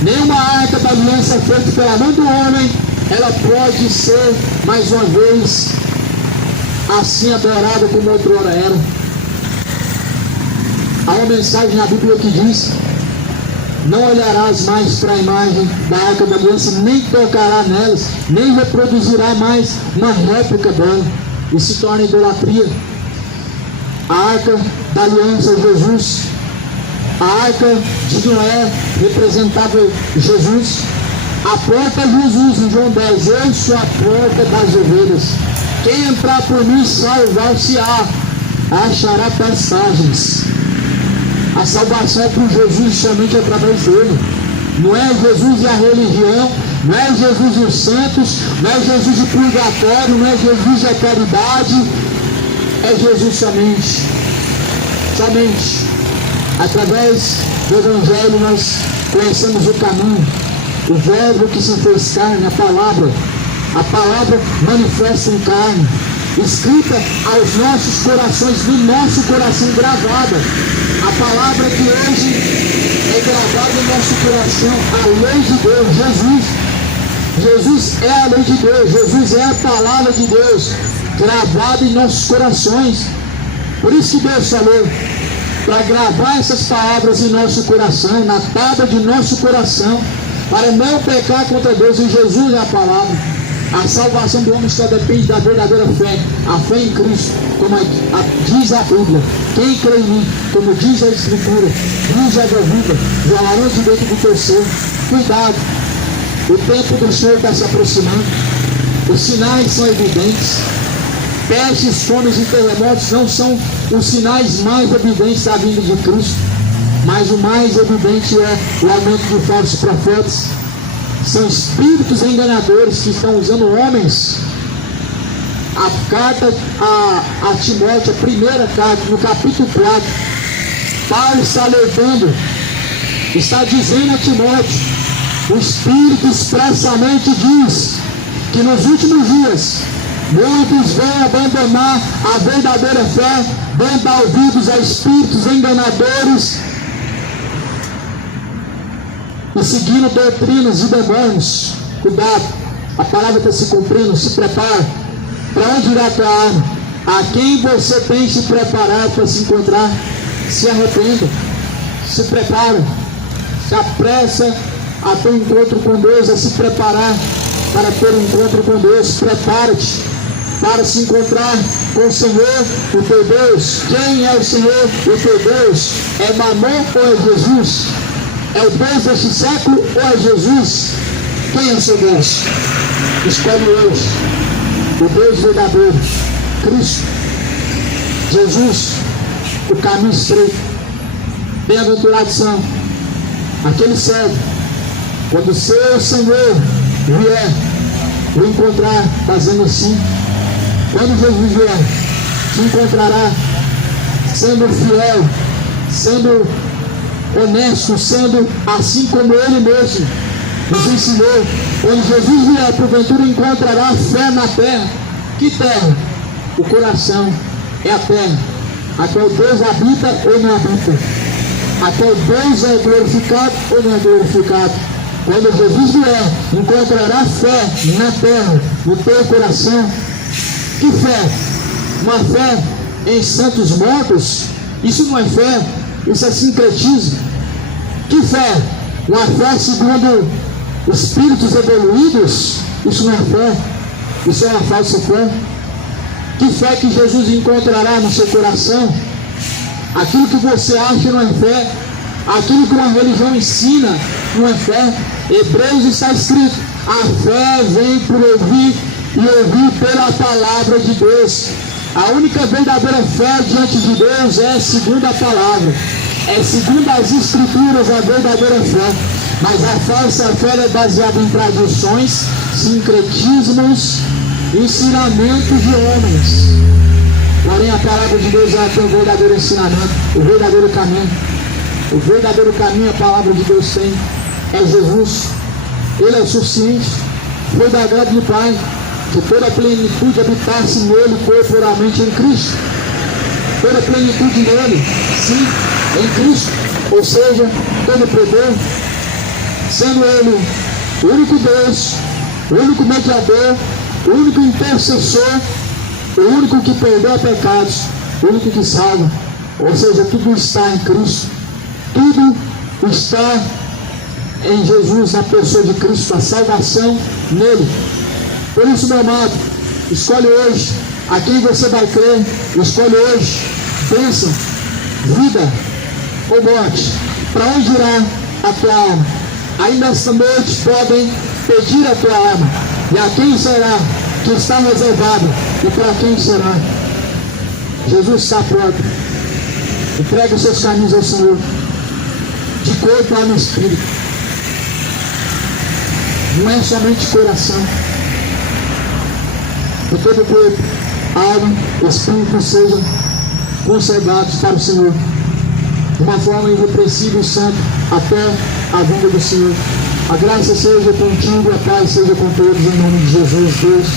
Nenhuma arca da aliança feita pela mão do homem, ela pode ser, mais uma vez, assim adorada como outrora era. Há uma mensagem na Bíblia que diz: não olharás mais para a imagem da arca da aliança, nem tocará nelas, nem reproduzirá mais uma réplica dela, e se torna idolatria. A arca da aliança é Jesus. A arca de Noé representava Jesus. A porta é Jesus, em João 10. Eu sou a porta das ovelhas. Quem entrar por mim salvar-se-á, achará passagens. A salvação é por Jesus, somente através dele. Não é Jesus e a religião, não é Jesus e os santos, não é Jesus e o purgatório, não é Jesus e a caridade. É Jesus somente. Somente. Através do Evangelho nós conhecemos o caminho, o verbo que se fez carne, a palavra manifesta em carne, escrita aos nossos corações, no nosso coração gravada, a palavra que hoje é gravada no nosso coração, a lei de Deus, Jesus é a lei de Deus, Jesus é a palavra de Deus, gravada em nossos corações. Por isso que Deus falou, para gravar essas palavras em nosso coração, na tábua de nosso coração, para não pecar contra Deus. E Jesus é a palavra. A salvação do homem só depende da verdadeira fé, a fé em Cristo, como diz a Bíblia: quem crê em mim, como diz a Escritura, diz a vida, jorrarão de dentro do teu ser. Cuidado, o tempo do Senhor está se aproximando, os sinais são evidentes. Pestes, fomes e terremotos não são os sinais mais evidentes da vinda de Cristo, mas o mais evidente é o aumento de falsos profetas. São espíritos enganadores que estão usando homens. A carta a Timóteo, a primeira carta, no capítulo 4, Paulo está alertando, está dizendo a Timóteo: o Espírito expressamente diz que nos últimos dias Muitos vão abandonar a verdadeira fé, vão dar ouvidos a espíritos enganadores e seguindo doutrinas de demônios. Cuidado, a palavra está se cumprindo, se prepara. Para onde irá a tua alma? A quem você tem se preparado para se encontrar? Se arrependa, se prepara, se apressa a ter um encontro com Deus, a se preparar para ter um encontro com Deus. Prepara-te para se encontrar com o Senhor, o teu Deus. Quem é o Senhor, o teu Deus? É Mamon ou é Jesus? É o Deus deste século ou é Jesus? Quem é o seu Deus? Escolhe hoje o Deus verdadeiro, Cristo, Jesus, o caminho estreito. Bem-aventurados são aquele cego, quando o seu Senhor vier o encontrar fazendo assim. Quando Jesus vier, te encontrará sendo fiel, sendo honesto, sendo assim como Ele mesmo nos ensinou. Quando Jesus vier, porventura encontrará fé na terra. Que terra? O coração é a terra a qual Deus habita ou não habita, a qual Deus é glorificado ou não é glorificado. Quando Jesus vier, encontrará fé na terra, no teu coração. Que fé? Uma fé em santos mortos? Isso não é fé, isso é sincretismo. Que fé? Uma fé segundo espíritos evoluídos? Isso não é fé, isso é uma falsa fé. Que fé que Jesus encontrará no seu coração? Aquilo que você acha não é fé, aquilo que uma religião ensina não é fé. Hebreus está escrito: a fé vem por ouvir e ouvir pela palavra de Deus. A única verdadeira fé diante de Deus é segundo a palavra, é segundo as escrituras a verdadeira fé. Mas a falsa fé é baseada em tradições, sincretismos, ensinamentos de homens. Porém a palavra de Deus é o verdadeiro ensinamento, o verdadeiro caminho. O verdadeiro caminho a palavra de Deus tem é Jesus. Ele é o suficiente. Foi da glória do Pai que toda a plenitude habitasse nele corporalmente em Cristo. Toda a plenitude nele, sim, em Cristo. Ou seja, todo o poder, sendo ele o único Deus, o único mediador, o único intercessor, o único que perdoa pecados, o único que salva. Ou seja, tudo está em Cristo. Tudo está em Jesus, na pessoa de Cristo, a salvação nele. Por isso, meu amado, escolhe hoje a quem você vai crer. Escolhe hoje bênção, vida ou morte. Para onde irá a tua alma? Ainda esta noite podem pedir a tua alma. E a quem será que está reservado? E para quem será? Jesus está pronto. Entregue os seus caminhos ao Senhor, de corpo, alma e espírito. Não é somente coração. Que todo o corpo, alma e espírito sejam conservados para o Senhor, de uma forma irrepreensível e santa, até a vinda do Senhor. A graça seja contigo, a paz seja com todos, em nome de Jesus, Deus.